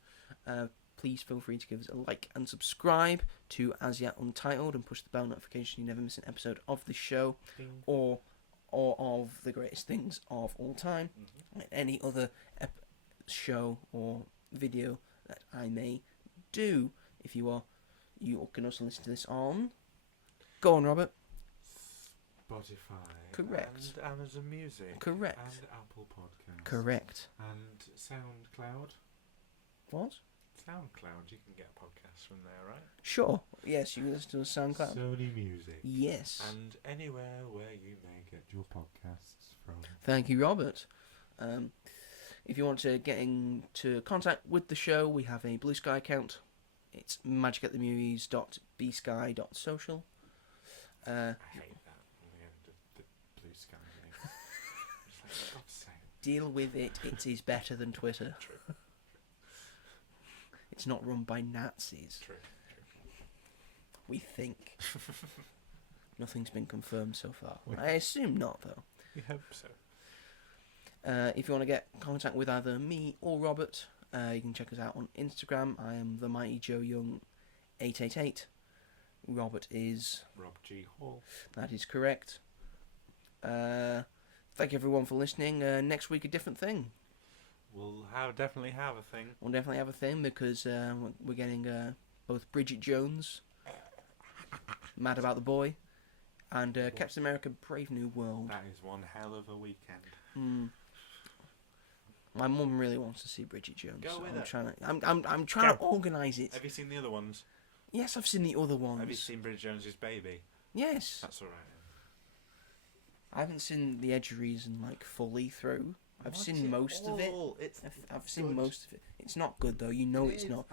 please feel free to give us a like and subscribe to As Yet Untitled and push the bell notification so you never miss an episode of the show or of the greatest things of all time. Any other show or video that I may do. If you can also listen to this on. Go on, Robert. Spotify. Correct. And Amazon Music. Correct. And Apple Podcasts. Correct. And SoundCloud. What? SoundCloud, you can get podcasts from there, right? Sure. Yes, you can listen to the SoundCloud. Sony Music. Yes. And anywhere where you may get your podcasts from. Thank you, Robert. If you want to get into contact with the show, we have a Blue Sky account. It's magicatthemovies.bsky.social. I hate that. The Blue Sky name. It's like, for God's sake. Deal with it. It is better than Twitter. True. It's not run by Nazis. True. We think. Nothing's been confirmed so far. I assume not, though. We hope so. If you want to get in contact with either me or Robert, you can check us out on Instagram. I am the Mighty Joe Young 888. Robert is robghall. That is correct. Thank you everyone for listening. Next week a different thing. We'll definitely have a thing. We'll definitely have a thing because we're getting both Bridget Jones, Mad About the Boy, and Captain America: Brave New World. That is one hell of a weekend. My mum really wants to see Bridget Jones. Go so with I'm her. trying to. I'm trying to organise it. Have you seen the other ones? Yes, I've seen the other ones. Have you seen Bridget Jones's Baby? Yes. That's alright. I haven't seen The Edge of Reason fully through. I've seen most of it. I've seen most of it. It's not good though. You know it's not.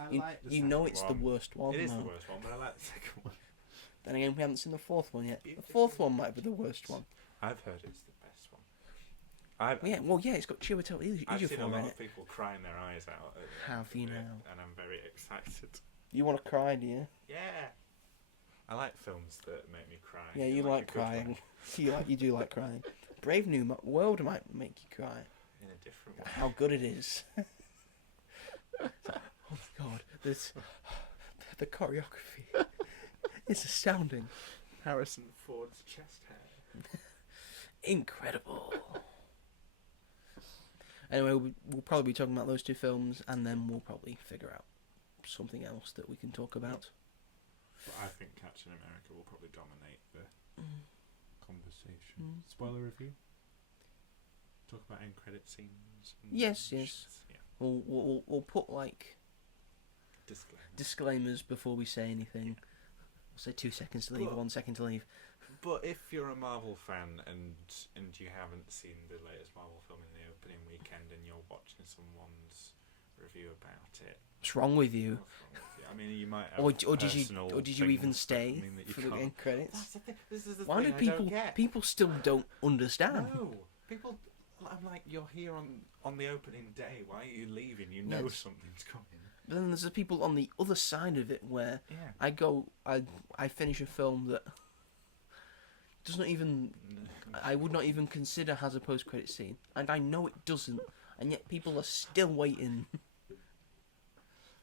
You know it's the worst one. It is though. the worst one, but I like the second one. Then again, we haven't seen the fourth one yet. The fourth one might be the worst one. I've heard it's the best one. It's got Chiwetel I've seen a Ejiofor lot in of it. people crying their eyes out. Have you now? And I'm very excited. You want to cry, do you? Yeah. I like films that make me cry. Yeah, you I like a good crying. one. You do like crying. Brave New World might make you cry. In a different way. How good it is. Oh my god, the choreography. It's astounding. Harrison Ford's chest hair. Incredible. Anyway, we'll probably be talking about those two films, and then we'll probably figure out something else that we can talk about. But I think Captain America will probably dominate the conversation. Spoiler review? Talk about end credit scenes. Yes. Yeah. We'll put Disclaimer. disclaimers before we say anything. We'll say 2 seconds to leave, 1 second to leave. But if you're a Marvel fan and you haven't seen the latest Marvel film in the opening weekend and you're watching someone's review about it, What's wrong with you? what's wrong with you? I mean, you might have Or did you even things stay that mean that you for the can't- end credits? That's the thing. This is the Why thing do I don't get. people still don't understand? No, people. I'm like, you're here on the opening day. Why are you leaving? You know Yes. something's coming. But then there's the people on the other side of it where Yeah. I finish a film that does not even I would not even consider has a post credit scene, and I know it doesn't, and yet people are still waiting.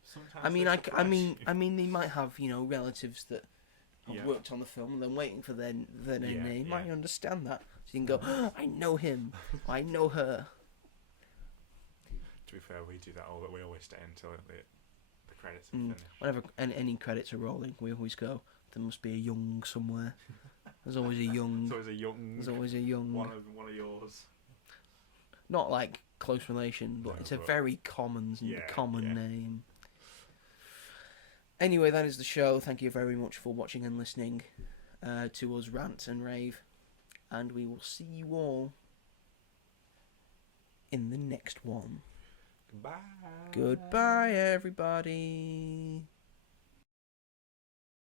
Sometimes I mean, they surprise you. they might have relatives that have Yeah. worked on the film and then waiting for their name. Yeah. I understand that. So you can go, I know him, I know her. To be fair, we do that all, but we always stay until the credits are Mm. finished. Whenever any credits are rolling, we always go, there must be a young somewhere. There's always a young. There's always a young. There's always a young. one of yours. Not like close relation, but No, it's a but- very common Yeah. name. Anyway, that is the show. Thank you very much for watching and listening to us rant and rave. and we will see you all in the next one. Goodbye. Goodbye, everybody.